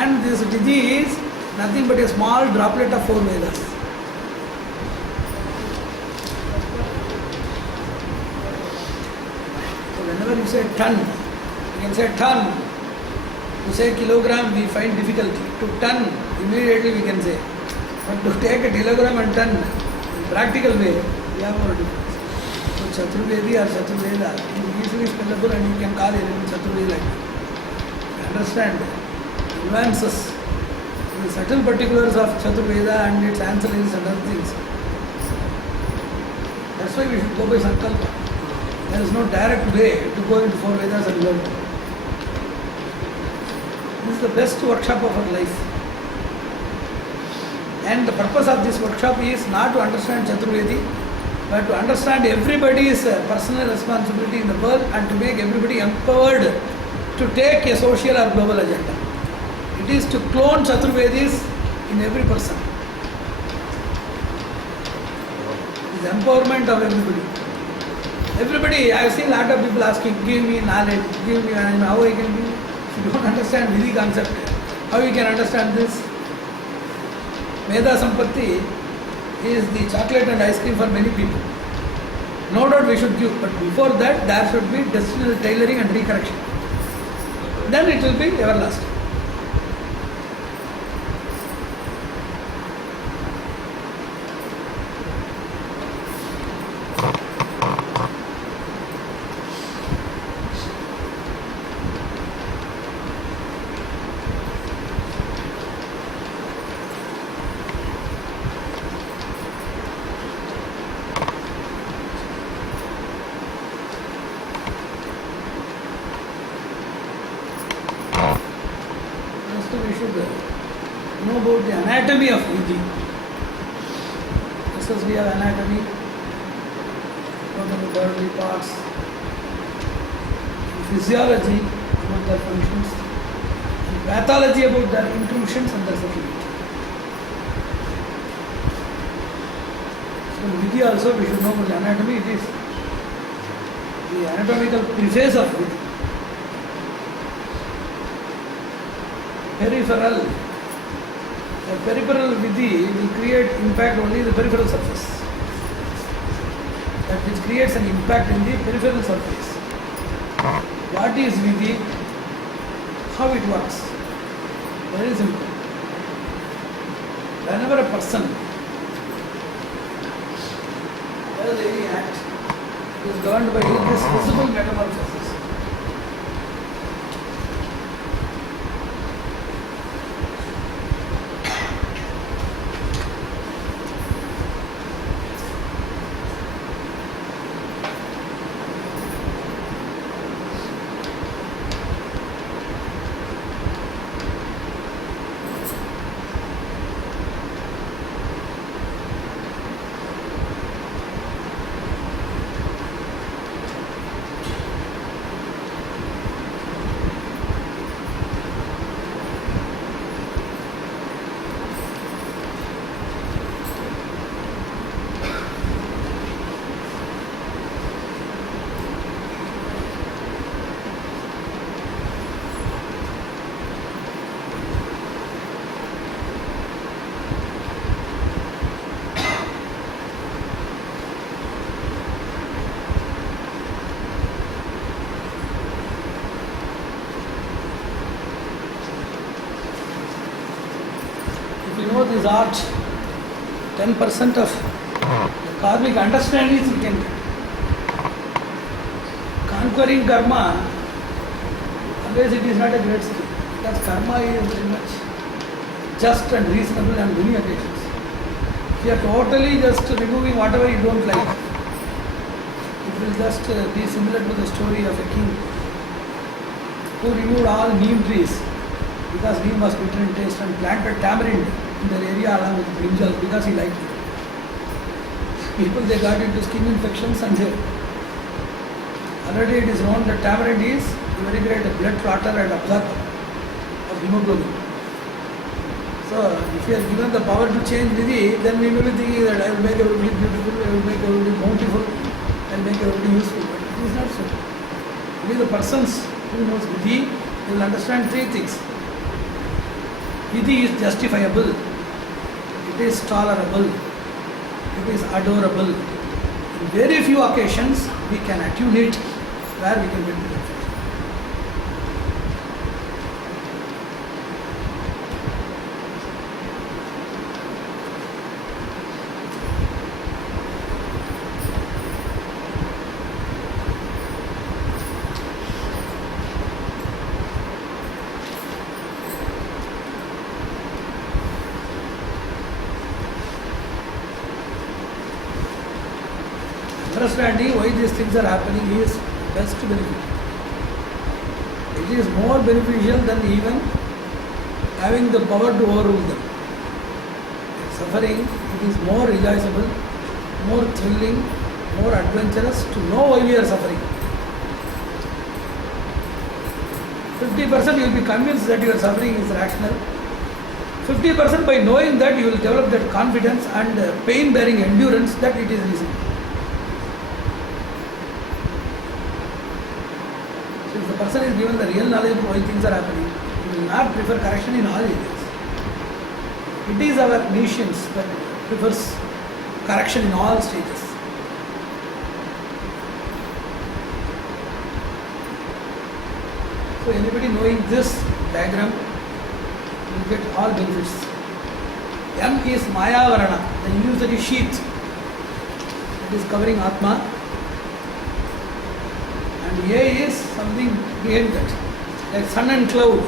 And this Vidhi is nothing but a small droplet of 4 Vedas. So whenever you say ton, you can say ton. To say kilogram, we find difficulty. To ton, immediately we can say. But to take a kilogram and ton, in practical way, we have more difference. So Chaturvedi or Chaturveda is easily spellable and you can call it Chaturvedi like that. You understand nuances, the subtle particulars of Chaturveda and its ancillaries and other things. That's why we should go by Sankalpa. There is no direct way to go into 4 Vedas and learn. This is the best workshop of our life. And the purpose of this workshop is not to understand Chaturvedi, but to understand everybody's personal responsibility in the world and to make everybody empowered to take a social or global agenda. It is to clone Chaturvedis in every person. It is empowerment of everybody. Everybody, I have seen a lot of people asking, give me knowledge, give me how I can give. If you don't understand Vidhi concept, how you can understand this? Meda Sampatti is the chocolate and ice cream for many people. No doubt we should give, but before that there should be destinal tailoring and recorrection. Then it will be everlasting. First we should know about the anatomy of Vidhi. Just as we have anatomy, what are the bodily parts, and physiology about their functions, and pathology about their intrusions and their settlement. So in Vidhi also we should know about the anatomy. It is the anatomical preface of Vidhi. Peripheral. A peripheral Vidhi will create impact only in the peripheral surface. That which creates an impact in the peripheral surface. What is Vidhi? How it works? Very simple. Whenever a person does any act, it is governed by this visible metamorphosis. This art, 10% of the karmic understanding you can get. Conquering karma, always it is not a great skill. Because karma is very much just and reasonable on many occasions. If you are totally just removing whatever you don't like, it will just be similar to the story of a king who removed all neem trees because neem was bitter in taste and planted tamarind in the area along with brinjal because he liked it. People, they got into skin infections and already it is known that tamarind is a very great blood clotter and absorber of hemoglobin. So if you are given the power to change Vidhi, then we will be thinking that I will make everybody beautiful, I will make everybody bountiful, I will make everybody useful. But it is not so. Only the persons who knows Vidhi, they will understand three things. Vidhi is justifiable. It is tolerable, it is adorable. In very few occasions, we can attune it where we can get the benefit. Understanding why these things are happening is best benefit. It is more beneficial than even having the power to overrule them. Suffering, it is more realizable, more thrilling, more adventurous to know why we are suffering. 50% you will be convinced that your suffering is rational. 50% by knowing that you will develop that confidence and pain-bearing endurance that it is reasonable. If the person is given the real knowledge of why things are happening, he will not prefer correction in all areas. It is our nations that prefers correction in all stages. So anybody knowing this diagram will get all benefits. M is Maya Varana, the illusory sheath that is covering Atma. And A is something behind that, like sun and cloud.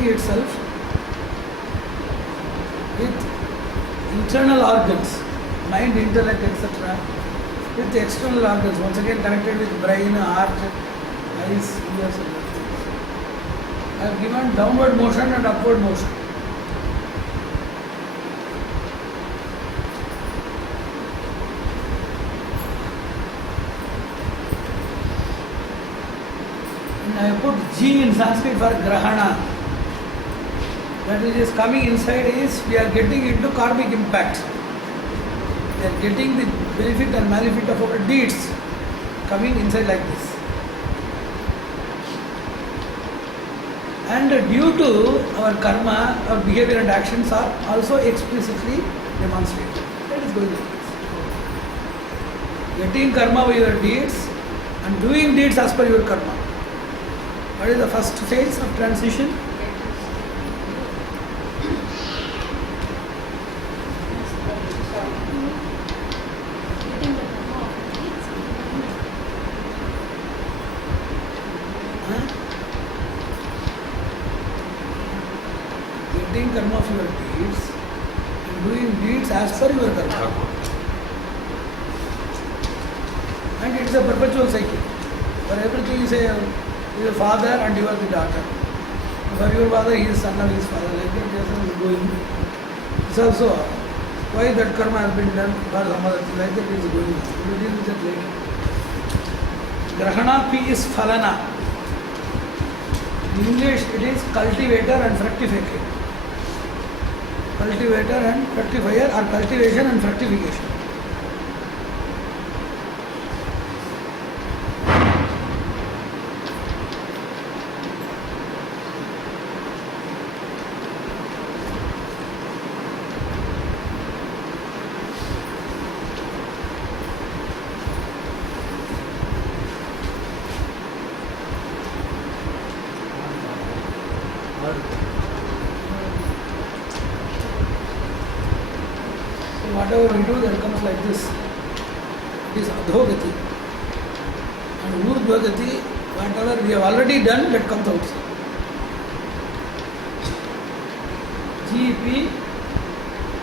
body itself with internal organs, mind, intellect, etc., with external organs, once again connected with brain, heart, eyes, ears, and other things. I have given downward motion and upward motion. And I have put G in Sanskrit for Grahana. That which is coming inside is we are getting into karmic impact. We are getting the benefit and malefit of our deeds coming inside like this. And due to our karma, our behavior and actions are also explicitly demonstrated. That is going like this. Getting karma by your deeds and doing deeds as per your karma. What is the first phase of transition? Getting the karma of deeds. Huh? Getting karma of your deeds and doing deeds as per your karma. And it is a perpetual cycle. For everything is a father and you are the daughter. For your father he is son of his father. Like that person is going. It's also why that karma has been done for some other thing. Like that it is going. We will deal with that later. Grahana P is Phalana. In English it is cultivator and fructifier. Cultivator and fructifier or cultivation and fructification. Whatever we do, that comes like this. It is Adhogati. And Urdhvagati, whatever we have already done, that comes outside. GP,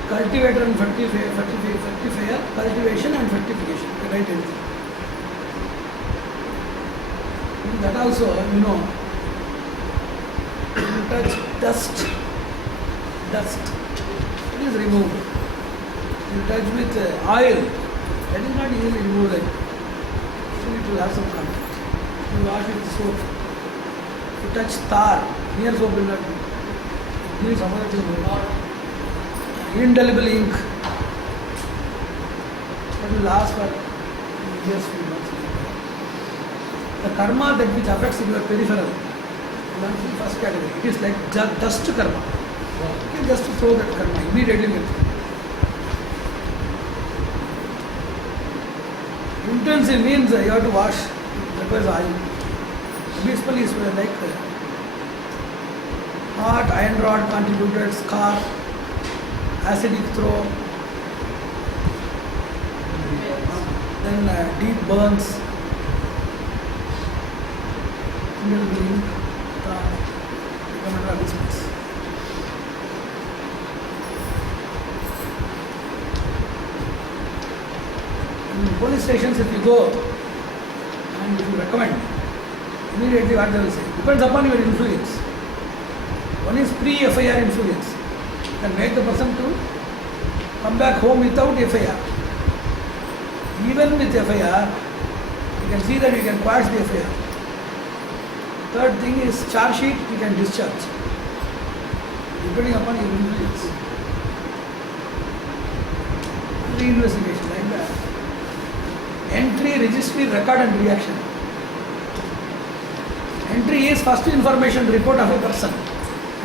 cultivator and fructifier, cultivation and fructification. You write anything. That also, you know, you touch dust, it is removed. You touch with oil, that is not easily removed. So it will have some contact. You wash with soap. You touch tar, mere soap will not be. It gives some other thing. Indelible ink. That will last for years, few months. The karma that which affects your peripheral belongs to the first category. It is like dust karma. You can just throw that karma immediately. Intensive means you have to wash. It requires oil. Basically, is like hot iron rod contributed scar, acidic throw, then deep burns, ink, become under abyss. In police stations, if you go and if you recommend, immediately what they will say, depends upon your influence. One is pre-FIR influence. You can make the person to come back home without FIR. Even with FIR, you can see that you can quash the FIR. Third thing is charge sheet, you can discharge. Depending upon your influence. Reinvestigation, like that. Entry, registry, record and reaction. Entry is first information report of a person.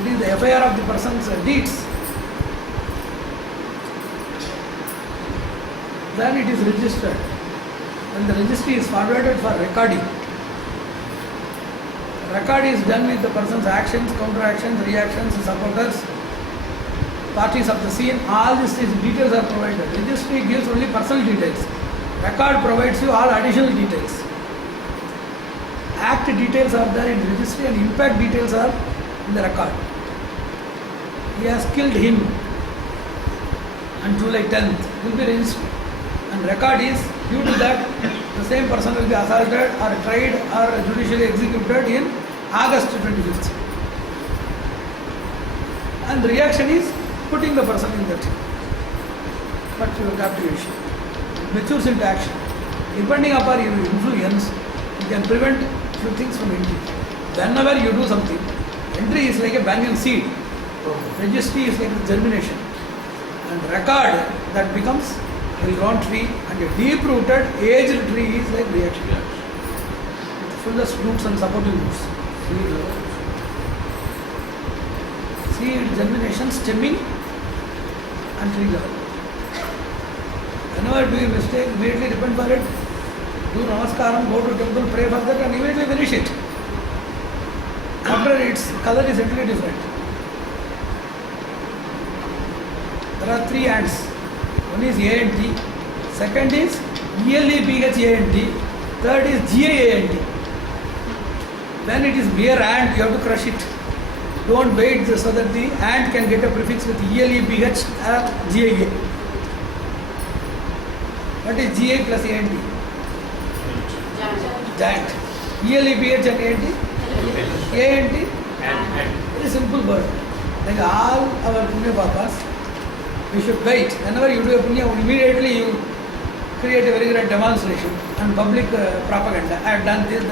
It is the FIR of the person's deeds. Then it is registered. Then the registry is forwarded for recording. Record is done with the person's actions, counteractions, reactions, supporters, parties of the scene. All these details are provided. Registry gives only personal details. Record provides you all additional details. Act details are there in registry and impact details are in the record. he has killed him on July 10th, will be registered. And record is, due to that, the same person will be assaulted or tried or judicially executed in August 25th. And the reaction is putting the person in that captivation. It matures into action. Depending upon your influence, you can prevent few things from entry. Whenever you do something, entry is like a banyan seed. Registry is like a germination. And record that becomes a grown tree, and a deep-rooted, aged tree is like reaction. With fullest roots and supporting roots. Seed, germination, stemming, and tree level. Whenever do a mistake, immediately repent for it. Do namaskaram, go to temple, pray for that, and immediately finish it. After its color is entirely different. There are three ants. One is ANT, second is ELEBHANT, third is GAANT. When it is mere ant, you have to crush it. Don't wait so that the ant can get a prefix with ELEBH or GAA. What is GA plus ANT? Giant. ELEBH and ANT? ANT? Very simple word. Like all our Punya Papas, we should wait. Whenever you do a punya, immediately you create a very great demonstration and public propaganda. I have done this,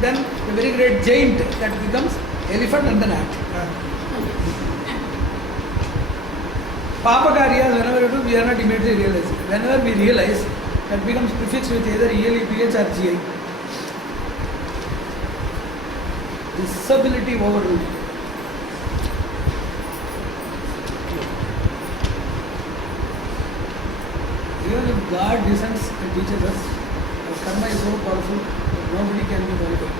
then a very great giant that becomes elephant and then ant. Papa Karyas, whenever you do, we are not immediately realizing. Whenever we realize, that becomes prefixed with either ELEPH or GI. Disability overruled. Even if God descends and teaches us, our karma is so powerful that nobody can be qualified.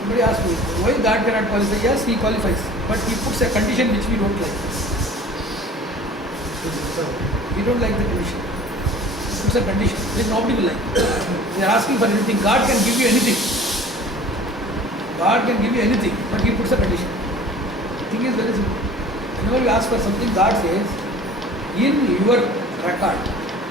Somebody asked me, why God cannot qualify? Yes, He qualifies, but He puts a condition which we don't like. We don't like the condition. He puts a condition which nobody will like. We are asking for anything. God can give you anything. God can give you anything, but He puts a condition. The thing is very simple. Whenever you ask for something, God says, in your record,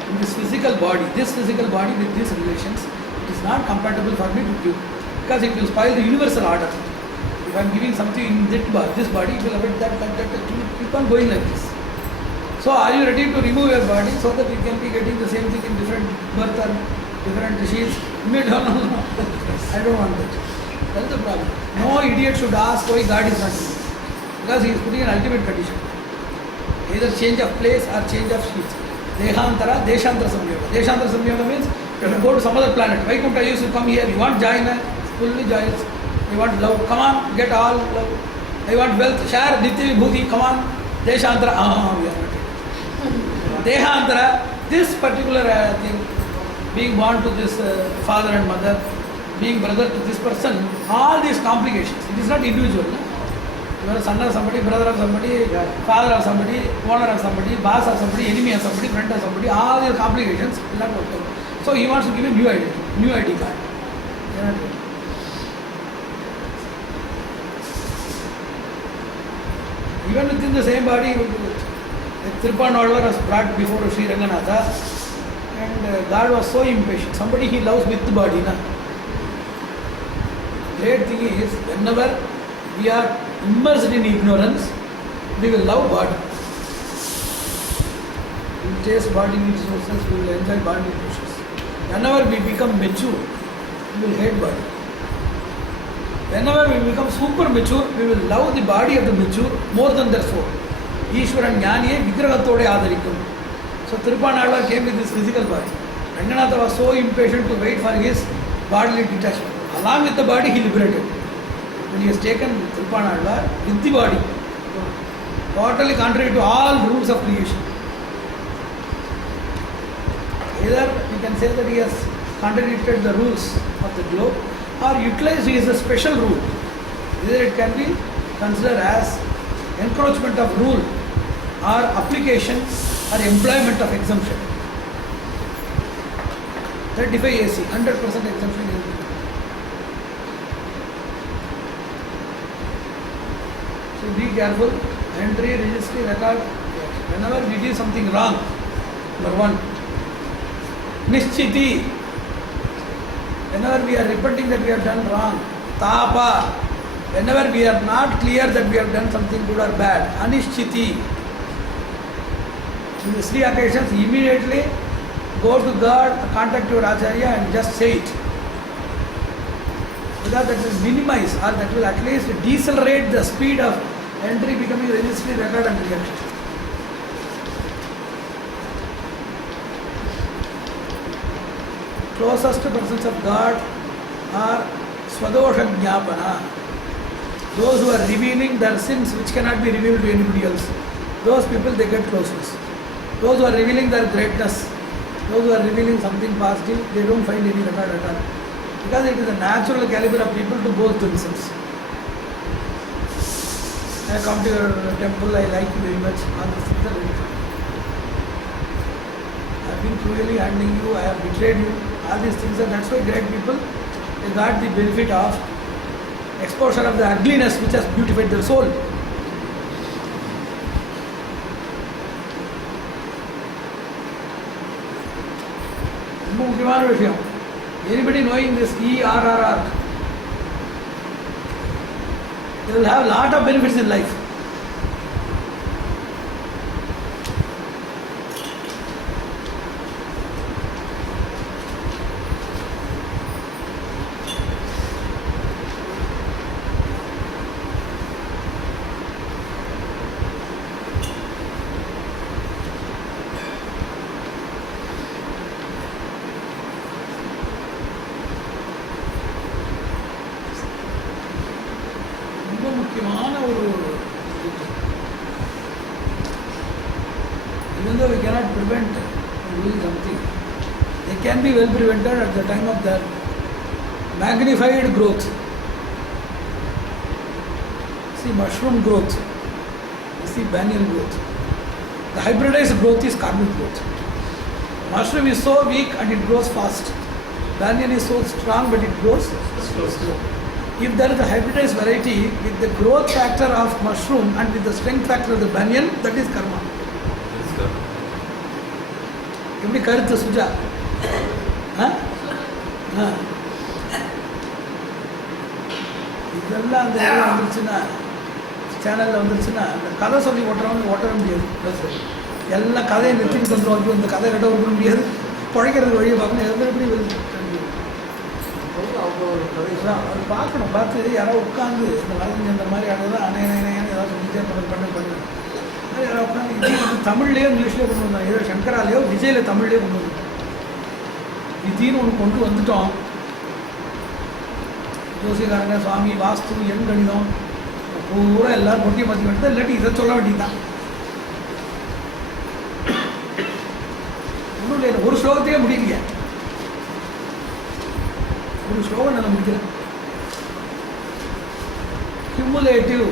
in this physical body with these relations, it is not compatible for me to give, because it will spoil the universal order. If I am giving something in this body, it will affect that, it will keep on going like this. So are you ready to remove your body so that you can be getting the same thing in different birth or different sheets? No, I don't want that. That is the problem. No idiot should ask why God is not doing it, because He is putting an ultimate condition. Either change of place or change of sheets. Dehantara, Deshantara Samyoga. Deshantara Samyoga means you go to some other planet. Vaikuntha used to come here. You want jhana, fully joyous. You want love, come on, get all love. You want wealth, share, Nitya Vibhuti, come on. Deshantara, we are not ready. Dehantara, this particular thing, being born to this father and mother, being brother to this person, all these complications. It is not individual. No? You are a son of somebody, brother of somebody, father of somebody, owner of somebody, boss of somebody, enemy of somebody, friend of somebody, all these complications will not work out. So he wants to give a new ID card. You are not ready. Even within the same body, Tirupannalvar was brought before Sri Ranganatha, and God was so impatient. Somebody He loves with the body. Na? Great thing is, whenever we are immersed in ignorance, we will love body. We will taste body resources, we will enjoy body resources. Whenever we become mature, we will hate body. Whenever we become super mature, we will love the body of the mature more than their soul. Ishwaran Jnaniye Vigrahatode Adarikum. So Tirupannalvar came with his physical body. Ranganatha was so impatient to wait for his bodily detachment. Along with the body, he liberated. When he has taken Tirupannalvar with the body, totally contrary to all rules of creation. Either we can say that he has contradicted the rules of the globe, or utilized is a special rule. Either it can be considered as encroachment of rule, or application, or employment of exemption. 35 AC, 100% exemption is. So be careful. Entry, registry, record. Whenever we do something wrong, number one. Nishchiti. Whenever we are repenting that we have done wrong. Tapa. Whenever we are not clear that we have done something good or bad. Anishchiti. In these three occasions, immediately go to God, contact your Acharya and just say it. Because that will minimize or that will at least decelerate the speed of entry becoming registry, record and reaction. Closest persons of God are Swadosha Jnapana. Those who are revealing their sins which cannot be revealed to anybody else. Those people, they get closeness. Those who are revealing their greatness, those who are revealing something positive, they don't find any record at all. Because it is a natural caliber of people to boast themselves. I come to your temple, I like you very much. All these things are very good. I have been cruelly handling you, I have betrayed you. All these things are, that's why great people, they got the benefit of exposure of the ugliness which has beautified their soul. முக்கியமான விஷயம். Anybody knowing this ERRR, they will have a lot of benefits in life. Even though we cannot prevent doing something, they can be well prevented at the time of their magnified growth. See mushroom growth, see banyan growth. The hybridized growth is carbon growth. Mushroom is so weak and it grows fast. Banyan is so strong but it grows slow. If there is a hybridized variety with the growth factor of mushroom and with the strength factor of the banyan, that is karma. எப்படி கருத்து சுஜா இதெல்லாம் அந்த இதில் வந்துருச்சுன்னா சேனலில் வந்துருச்சுன்னா அந்த கதை சொல்லி ஓட்டவே முடியாது. எல்லாம் கதையை நிறுத்திட்டு வந்துடும். இந்த கதை கட்ட விட முடியாது. குழைக்கிறதுக்கு வழியை பார்க்கணும். எப்படி அது பார்க்கணும். பார்த்து யாராவது உட்காந்து இந்த வளர்ந்து இந்த மாதிரி ஆடுதான் அணையணையான்னு ஏதாவது சொல்லிட்டே பண்ணு யாராவது உட்காந்து இது வந்து தமிழ்லேயோ இங்கிலீஷ்லேயோ கொண்டு வந்தாங்க. ஏதோ சங்கராலேயோ விஜயில் தமிழ்லேயோ கொண்டு வந்துட்டோம். விதின்னு ஒன்று கொண்டு வந்துட்டோம். ஜோசிகாரங்க சுவாமி வாஸ்து எண் கணிதம் பூரா எல்லாரும் பொட்டியை மாற்றி வேண்டியது. இல்லாட்டி இதை சொல்ல வேண்டியதுதான். ஒன்றும் இல்லை. ஒரு ஸ்லோகத்தையே முடியலையே. ஒரு ஸ்லோகம் நான் முடிக்கிறேன். Cumulative,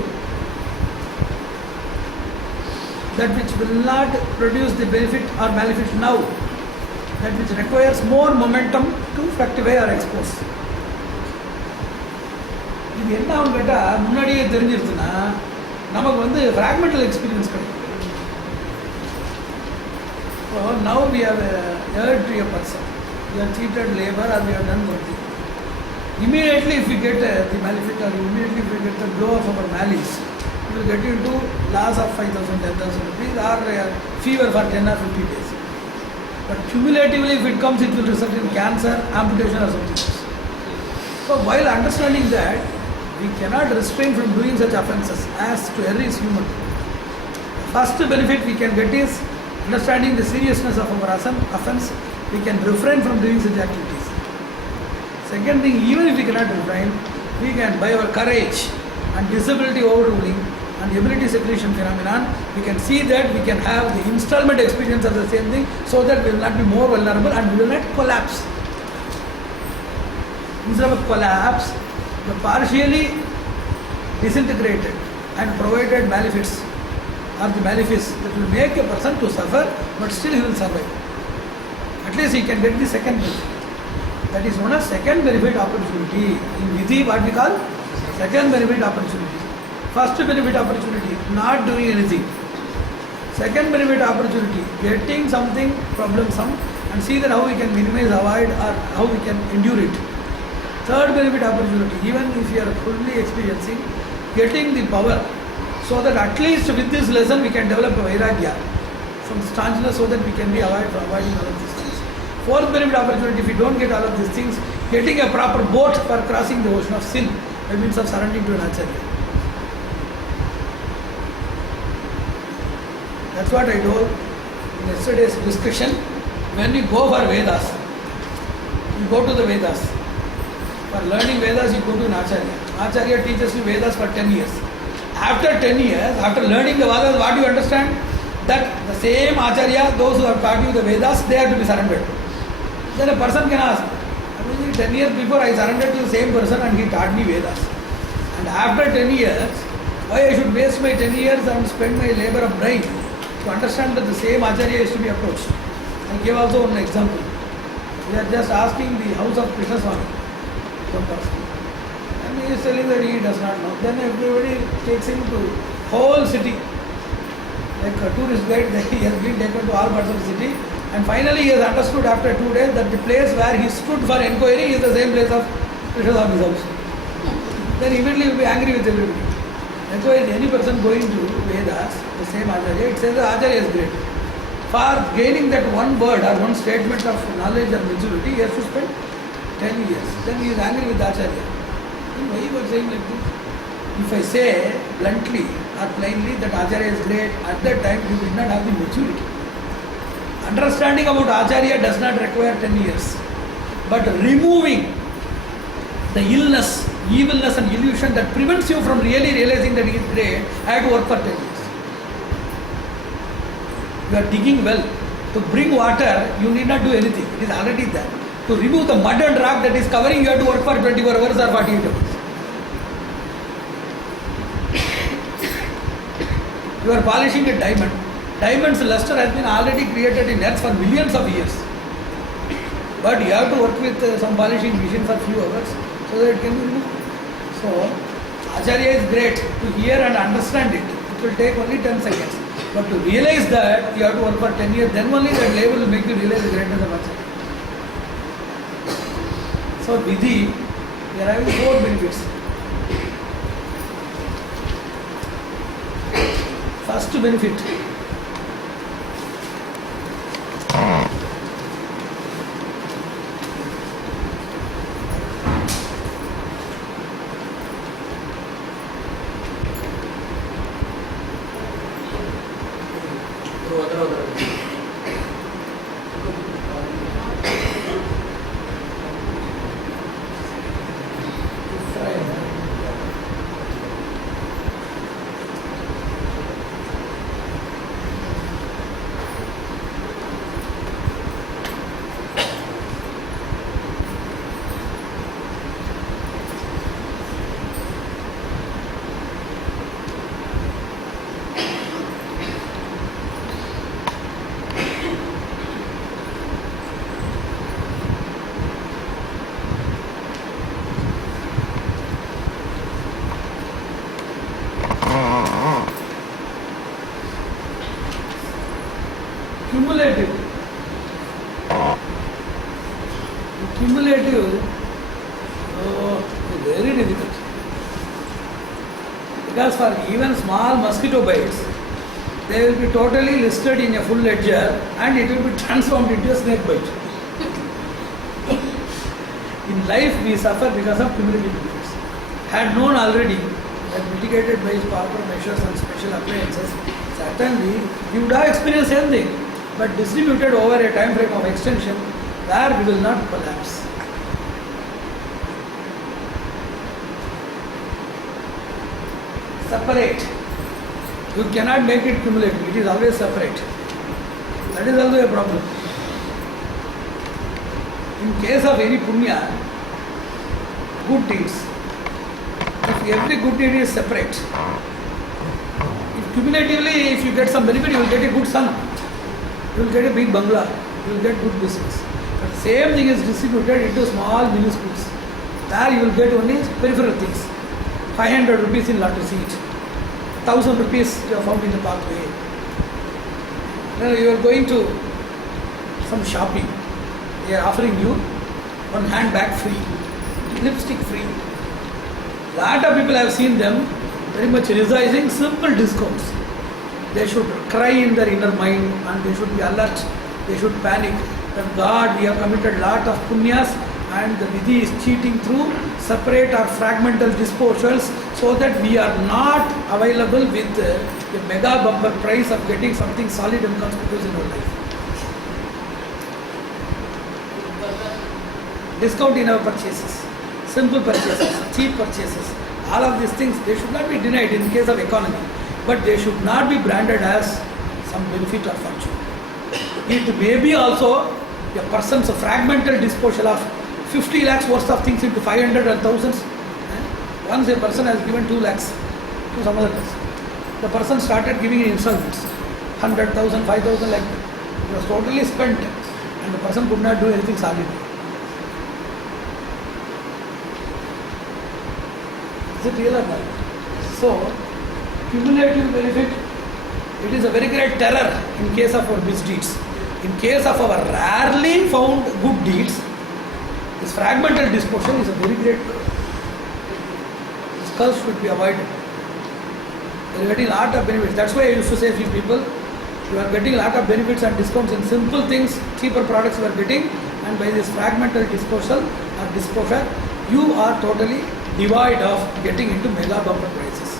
that which will not produce the benefit or malefit now, that which requires more momentum to fructify or expose. இது என்ன ஆகும் கேட்டால் முன்னாடியே தெரிஞ்சிருச்சுன்னா நமக்கு வந்து ஃப்ராக்மெண்டல் எக்ஸ்பீரியன்ஸ் கிடைக்கும். So now we have erred to a person, we have cheated labor or we have done something. Immediately if we get the malefit or immediately if we get the blow of our malice, we will get into loss of 5,000, 10,000 rupees or fever for 10 or 50 days. But cumulatively if it comes, it will result in cancer, amputation or something else. So while understanding that, we cannot refrain from doing such offences as to err is human. The first benefit we can get is understanding the seriousness of our offence. We can refrain from doing such activities. Second thing, even if we cannot refrain, we can, by our courage and disability overruling and ability secretion phenomenon, we can see that we can have the installment experience of the same thing, so that we will not be more vulnerable and we will not collapse. Instead of collapse, the partially disintegrated and provided malefits or the malefice that will make a person to suffer, but still he will survive. At least he can get the second benefit. That is known as second benefit opportunity. In Vidhi, what we call second benefit opportunity. First benefit opportunity, not doing anything. Second benefit opportunity, getting something troublesome and see that how we can minimize, avoid or how we can endure it. Third benefit opportunity, even if you are fully experiencing, getting the power so that at least with this lesson we can develop a vairagya, some stanchness so that we can be avoiding all of these things. Fourth benefit opportunity, if we don't get all of these things, getting a proper boat for crossing the ocean of sin by means of surrendering to an acharya. That's what I told in yesterday's discussion. When you go for Vedas, you go to the Vedas. For learning Vedas, you go to an Acharya. Acharya teaches you Vedas for 10 years. After 10 years, after learning the Vedas, what do you understand? That the same Acharya, those who have taught you the Vedas, they have to be surrendered. Then a person can ask, 10 years before I surrendered to the same person and he taught me Vedas. And after 10 years, why I should waste my 10 years and spend my labor of brain to understand that the same Acharya is to be approached? I give also one example. We are just asking the house of Krishna Swami, some person. And he is telling that he does not know. Then everybody takes him to whole city. Like a tourist guide, he has been taken to all parts of the city. And finally he has understood after 2 days that the place where he stood for enquiry is the same place of Krishna Swami's house. Then immediately he will be angry with everybody. That's why any person going to Vedas, the same Acharya, it says the Acharya is great. For gaining that one word or one statement of knowledge and maturity, he has to spend 10 years. Then he is angry with the Acharya. Then why you are saying like this? If I say bluntly or plainly that Acharya is great, at that time you did not have the maturity. Understanding about Acharya does not require 10 years. But removing the illness, evilness and illusion that prevents you from really realizing that he is great, I have to work for 10 years. You are digging well. To bring water, you need not do anything. It is already there. To remove the mud and rock that is covering, you have to work for 24 hours or 48 hours. You are polishing a diamond. Diamond's luster has been already created in earth for millions of years. But you have to work with some polishing machine for few hours so that it can be removed. So, Acharya is great. To hear and understand it, it will take only 10 seconds. But to realize that, you have to work for 10 years, then only that label will make you realize the greatness of Acharya. So, Vidhi, we are having 4 benefits. First benefit. Cumulative is very difficult. Because for even small mosquito bites, they will be totally listed in a full ledger and it will be transformed into a snake bite. In life we suffer because of cumulative benefits. Had known already that mitigated by proper measures and special appliances, certainly you would have experienced anything, but distributed over a time frame of extension where we will not collapse. Separate. You cannot make it cumulative. It is always separate. That is also a problem. In case of any punya, good deeds, if every good deed is separate, if cumulatively if you get some benefit, you will get a good son, you will get a big bangla, you will get good business. But same thing is distributed into small minuscules. There you will get only peripheral things. 500 rupees in lottery seat, 1,000 rupees you have found in the pathway. You are going to some shopping. They are offering you one handbag free, lipstick free. Lot of people have seen them very much realizing simple discounts. They should cry in their inner mind and they should be alert. They should panic that God, we have committed lot of punyas and the Vidhi is cheating through separate or fragmental disposals so that we are not available with the mega bumper price of getting something solid and conspicuous in our life. Discount in our purchases, simple purchases, cheap purchases, all of these things, they should not be denied in case of economy, but they should not be branded as some benefit or fortune. It may be also a person's fragmental disposal of 50 lakhs worth of things into 500 and thousands. Once a person has given 2 lakhs to some other person, the person started giving in installments, 100,000, 5,000 like that. It was totally spent and the person could not do anything solid. Is it real or not? So, cumulative benefit, it is a very great terror in case of our misdeeds. In case of our rarely found good deeds, this fragmental disposal is a very great curse. This curse should be avoided. You are getting a lot of benefits. That's why I used to say a few people, you are getting a lot of benefits and discounts in simple things, cheaper products you are getting, and by this fragmental disposal or disposal, you are totally devoid of getting into mega bumper prices.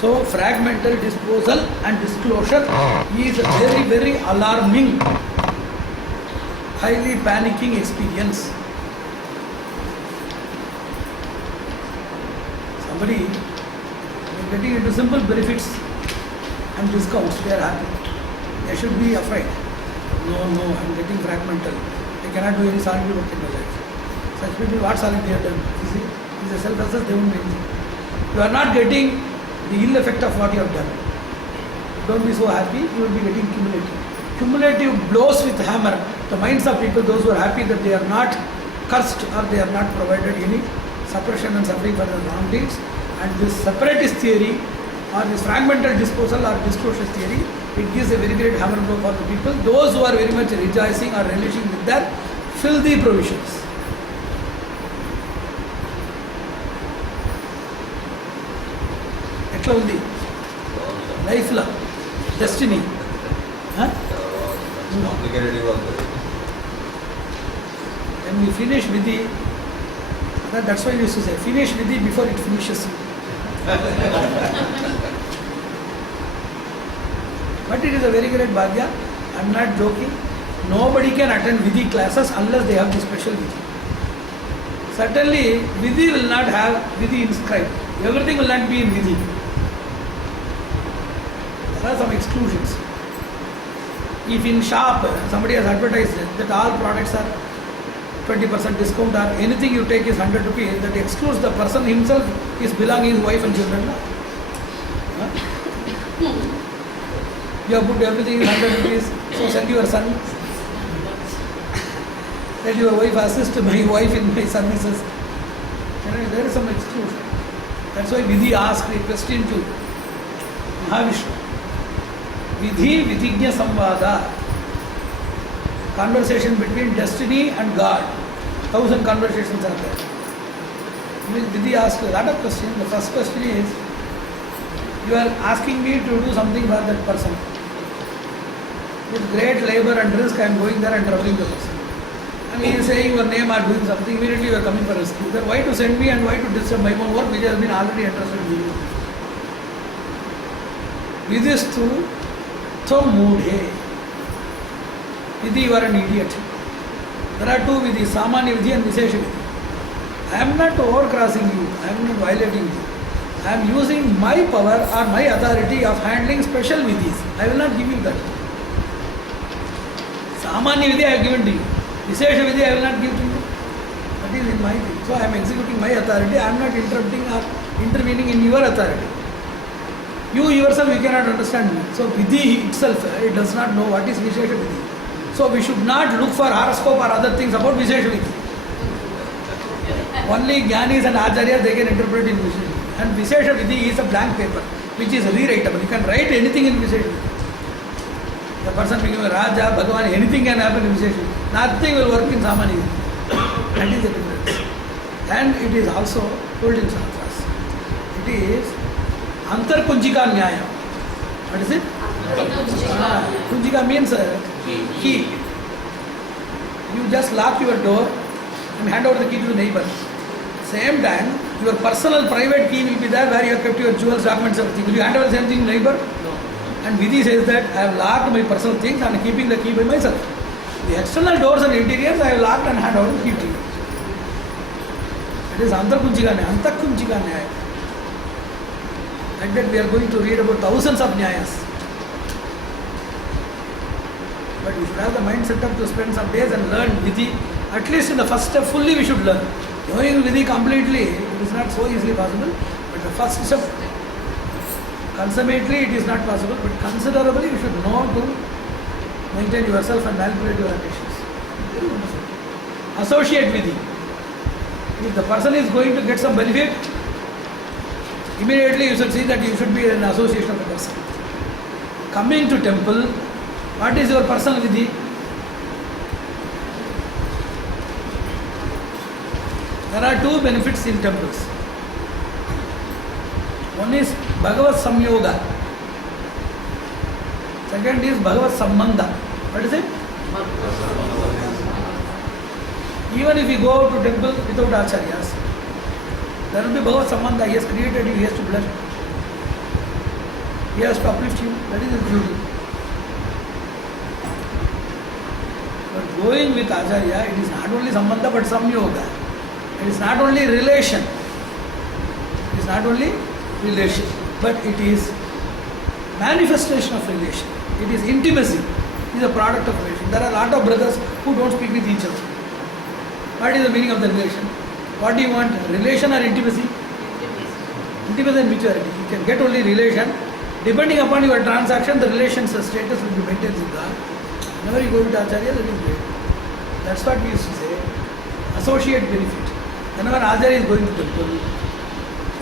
So fragmental disposal and disclosure is a very, very alarming, highly panicking experience. Somebody is getting into simple benefits and discounts, they are happy. They should be afraid. No, I am getting fragmental. I cannot do any solid work in my life. Such people, what solid they have done? You see, is a self-assess, they won't do anything. You are not getting the ill effect of what you have done. Don't be so happy, you will be getting cumulative. Cumulative blows with hammer the minds of people, those who are happy that they are not cursed or they are not provided any suppression and suffering for their wrong deeds. And this separatist theory or this fragmental disposal or disclosure theory, it gives a very great hammer blow for the people, those who are very much rejoicing or relishing with their filthy provisions. ఎట్లా ఉంది లైఫ్లో destiny when we finish Vidhi, that's why we used to say finish Vidhi before it finishes you. But it is a very great bhagya. I am not joking. Nobody can attend Vidhi classes unless they have the special Vidhi. Certainly Vidhi will not have Vidhi inscribed. Everything will not be in Vidhi. There are some exclusions. If in shop somebody has advertised that all products are 20% discount or anything you take is 100 rupees, that excludes the person himself is belonging his wife and children. Huh? You have put everything is 100 rupees, so send your son. Let your wife assist my wife in my services. There is some exclusion. That's why Vidhi asked a question to Mahavishnu. Vidhi Vidhigya Samvada, conversation between destiny and God. 1000 conversations are there. Vidhi asked a lot of questions. The first question is, you are asking me to do something for that person. With great labor and risk, I am going there and troubling the person. And he is saying your name or doing something, immediately you are coming for rescue. Then why to send me and why to disturb my own work which has been already entrusted to you? Vidhistu Tvam Mudhe. Vidhi, you are an idiot. There are two Vidhi, Samanya Vidhi and Vishesha Vidhi. I am not overcrossing you, I am not violating you. I am using my power or my authority of handling special Vidhis. I will not give you that. Samanya Vidhi I have given to you. Vishesha Vidhi I will not give to you. That is in my thing. So I am executing my authority. I am not interrupting or intervening in your authority. You yourself, you cannot understand me. So Vidhi itself, it does not know what is Vishesha Vidhi. So we should not look for horoscope or other things about Vishesha Vidhi. Only Jnanis and Acharyas they can interpret in Vishesha. And Vishesha Vidhi is a blank paper which is rewritable. You can write anything in Vishesha Vidhi. The person becoming a Raja, Bhagavan, anything can happen in Vishesha Vidhi. Nothing will work in Samani. That is the difference. And it is also told in Shastras. It is Antarkunjika Nyaya. What is it? Kunjika means key. You just lock your door and hand over the key to the neighbor. Same time, your personal private key will be there where you have kept your jewels, documents, everything. Will you hand over the same thing to neighbor? No. And Vidhi says that I have locked my personal things and keeping the key by myself. The external doors and interiors I have locked and hand over the key to you. It is Antarkunjika Nyaya. Antarkunjika Nyaya. Like that we are going to read about thousands of Nyayas. But we should have the mind set up to spend some days and learn Vidhi. At least in the first step, fully we should learn. Knowing Vidhi completely, it is not so easily possible. But the first step, consummately it is not possible. But considerably you should know to maintain yourself and manipulate your ambitions. Very wonderful. Associate Vidhi. If the person is going to get some benefit, immediately you should see that you should be in association of the person. Coming to temple, what is your personal Vidhi? There are two benefits in temples. One is Bhagavad Samyoga. Second is Bhagavad Sambandha. What is it? Even if you go to temple without acharyas, there will be Bhagavad Sambandha. He has created you, he has to bless you. He has to uplift you. That is his duty. But going with acharya, it is not only Sambandha but Samyoga. It is not only relation. It is not only relation, but it is manifestation of relation. It is intimacy. It is a product of relation. There are a lot of brothers who don't speak with each other. What is the meaning of the relation? What do you want? Relation or intimacy? Intimacy and maturity. You can get only relation. Depending upon your transaction, the relation's status will be maintained with God. Whenever you go with Acharya, that is great. That's what we used to say. Associate benefit. Whenever Acharya is going to temple,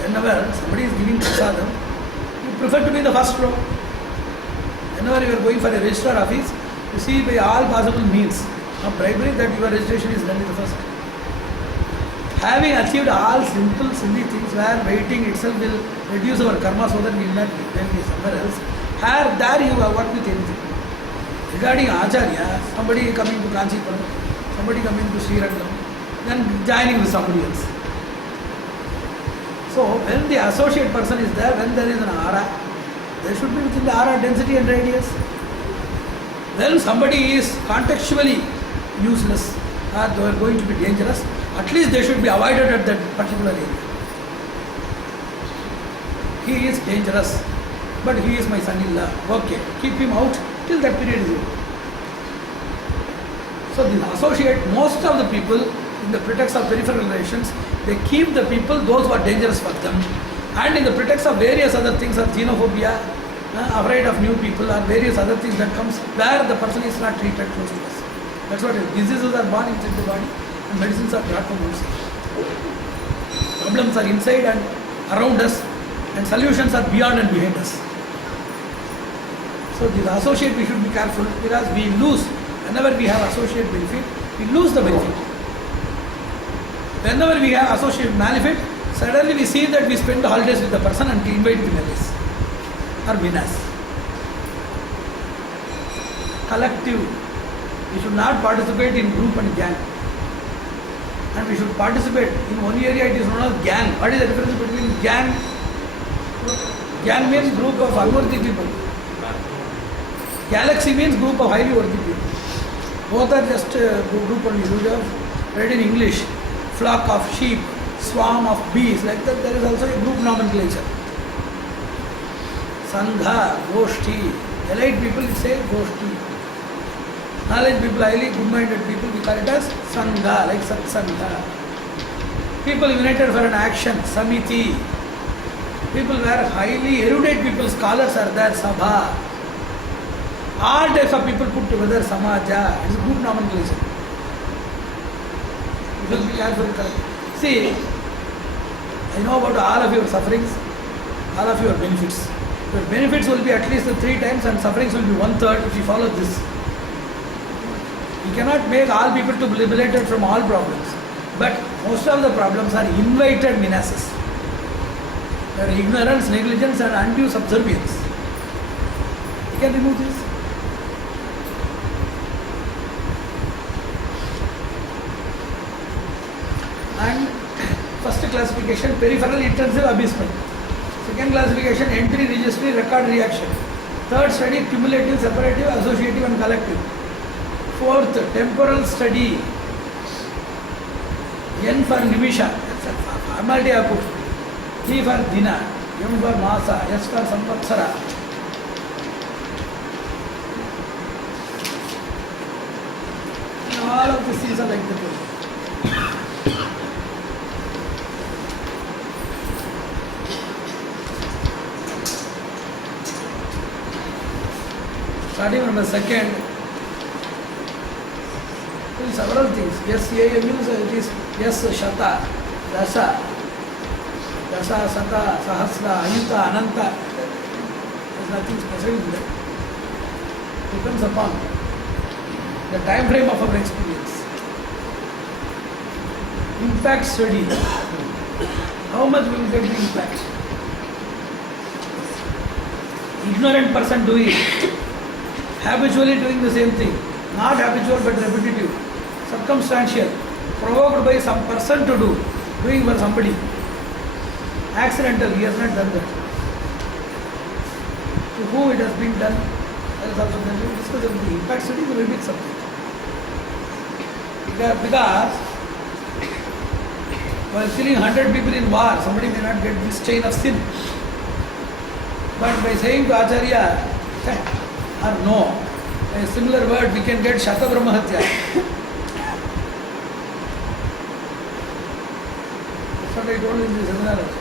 whenever somebody is giving prasadam, you prefer to be in the first row. Whenever you are going for a registrar office, you see by all possible means of bribery that your registration is done in the first. Having achieved all simple, silly things where waiting itself will reduce our karma so that we will not be somewhere else, there you have worked with anything. Regarding Acharya, somebody coming to Kanchipuram, somebody coming to Srirangam, then joining with somebody else. So when the associate person is there, when there is an aura, there should be within the aura density and radius. When somebody is contextually useless or they are going to be dangerous, at least they should be avoided at that particular area. He is dangerous, but he is my son-in-law. Okay, keep him out till that period is over. So the associate, most of the people, in the pretext of peripheral relations, they keep the people, those who are dangerous for them. And in the pretext of various other things, of xenophobia, afraid of new people, or various other things that comes where the person is not treated close to us. That's what it is. Diseases are born inside the body and medicines are brought from outside. Problems are inside and around us and solutions are beyond and behind us. So the associate, we should be careful because we lose. Whenever we have associate benefit, we lose the benefit. Whenever we have associate benefit, suddenly we see that we spend the holidays with the person and we invite Vinales or Vinas. Collective. We should not participate in group and gang. And we should participate in one area, it is known as gang. What is the difference between gang? Gang means group of unworthy people. Galaxy means group of highly worthy people. Both are just group only. You have read in English, flock of sheep, swarm of bees. Like that, there is also a group nomenclature. Sangha, Goshti. Elite people say Goshti. Knowledge people, highly good-minded people, we call it as Sangha, like Satsangha. People united for an action, Samiti. People where highly erudite people, scholars are there, Sabha. All types of people put together, Samaja. It is group nomenclature. You should be careful. See, I know about all of your sufferings, all of your benefits. Your benefits will be at least 3 times and sufferings will be 1/3 if you follow this. You cannot make all people to be liberated from all problems. But most of the problems are invited menaces. They are ignorance, negligence and undue subservience. You can remove this. And first classification, peripheral intensive abysmal. Second classification, entry, registry, record, reaction. Third study, cumulative, separative, associative and collective. Fourth, temporal study. N for nimisha, formality I put. D for dina, M for masa, S for samvatsara. And all of these things are like the case. Starting from the second, there are several things. Yes, A means it is yes, Shata, Dasa, Sata, Sahasra, Ayuta, Ananta. There is nothing special in that. Depends upon the time frame of our experience. Impact study. How much we will get the impact? Ignorant person doing it. Habitually doing the same thing, not habitual but repetitive, circumstantial, provoked by some person to do, doing for somebody. Accidental, he has not done that. To whom it has been done, that is also then we will discuss everything. Impact study is a very big subject. Because while killing 100 people in war, somebody may not get this chain of sin. But by saying to Acharya, or no, a similar word we can get Shata Brahmahatya. That's what I told in the seminar also.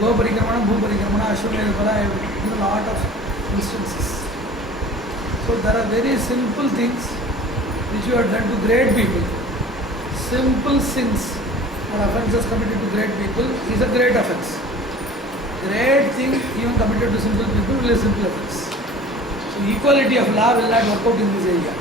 Go Parikramana, Bhu Parikramana, Ashwamedha Pala, I have given a lot of instances. So there are very simple things which you have done to great people. Simple sins or offences committed to great people is a great offence. Great thing even committed to simple people will be a simple offense. So equality of law will not work out in this area.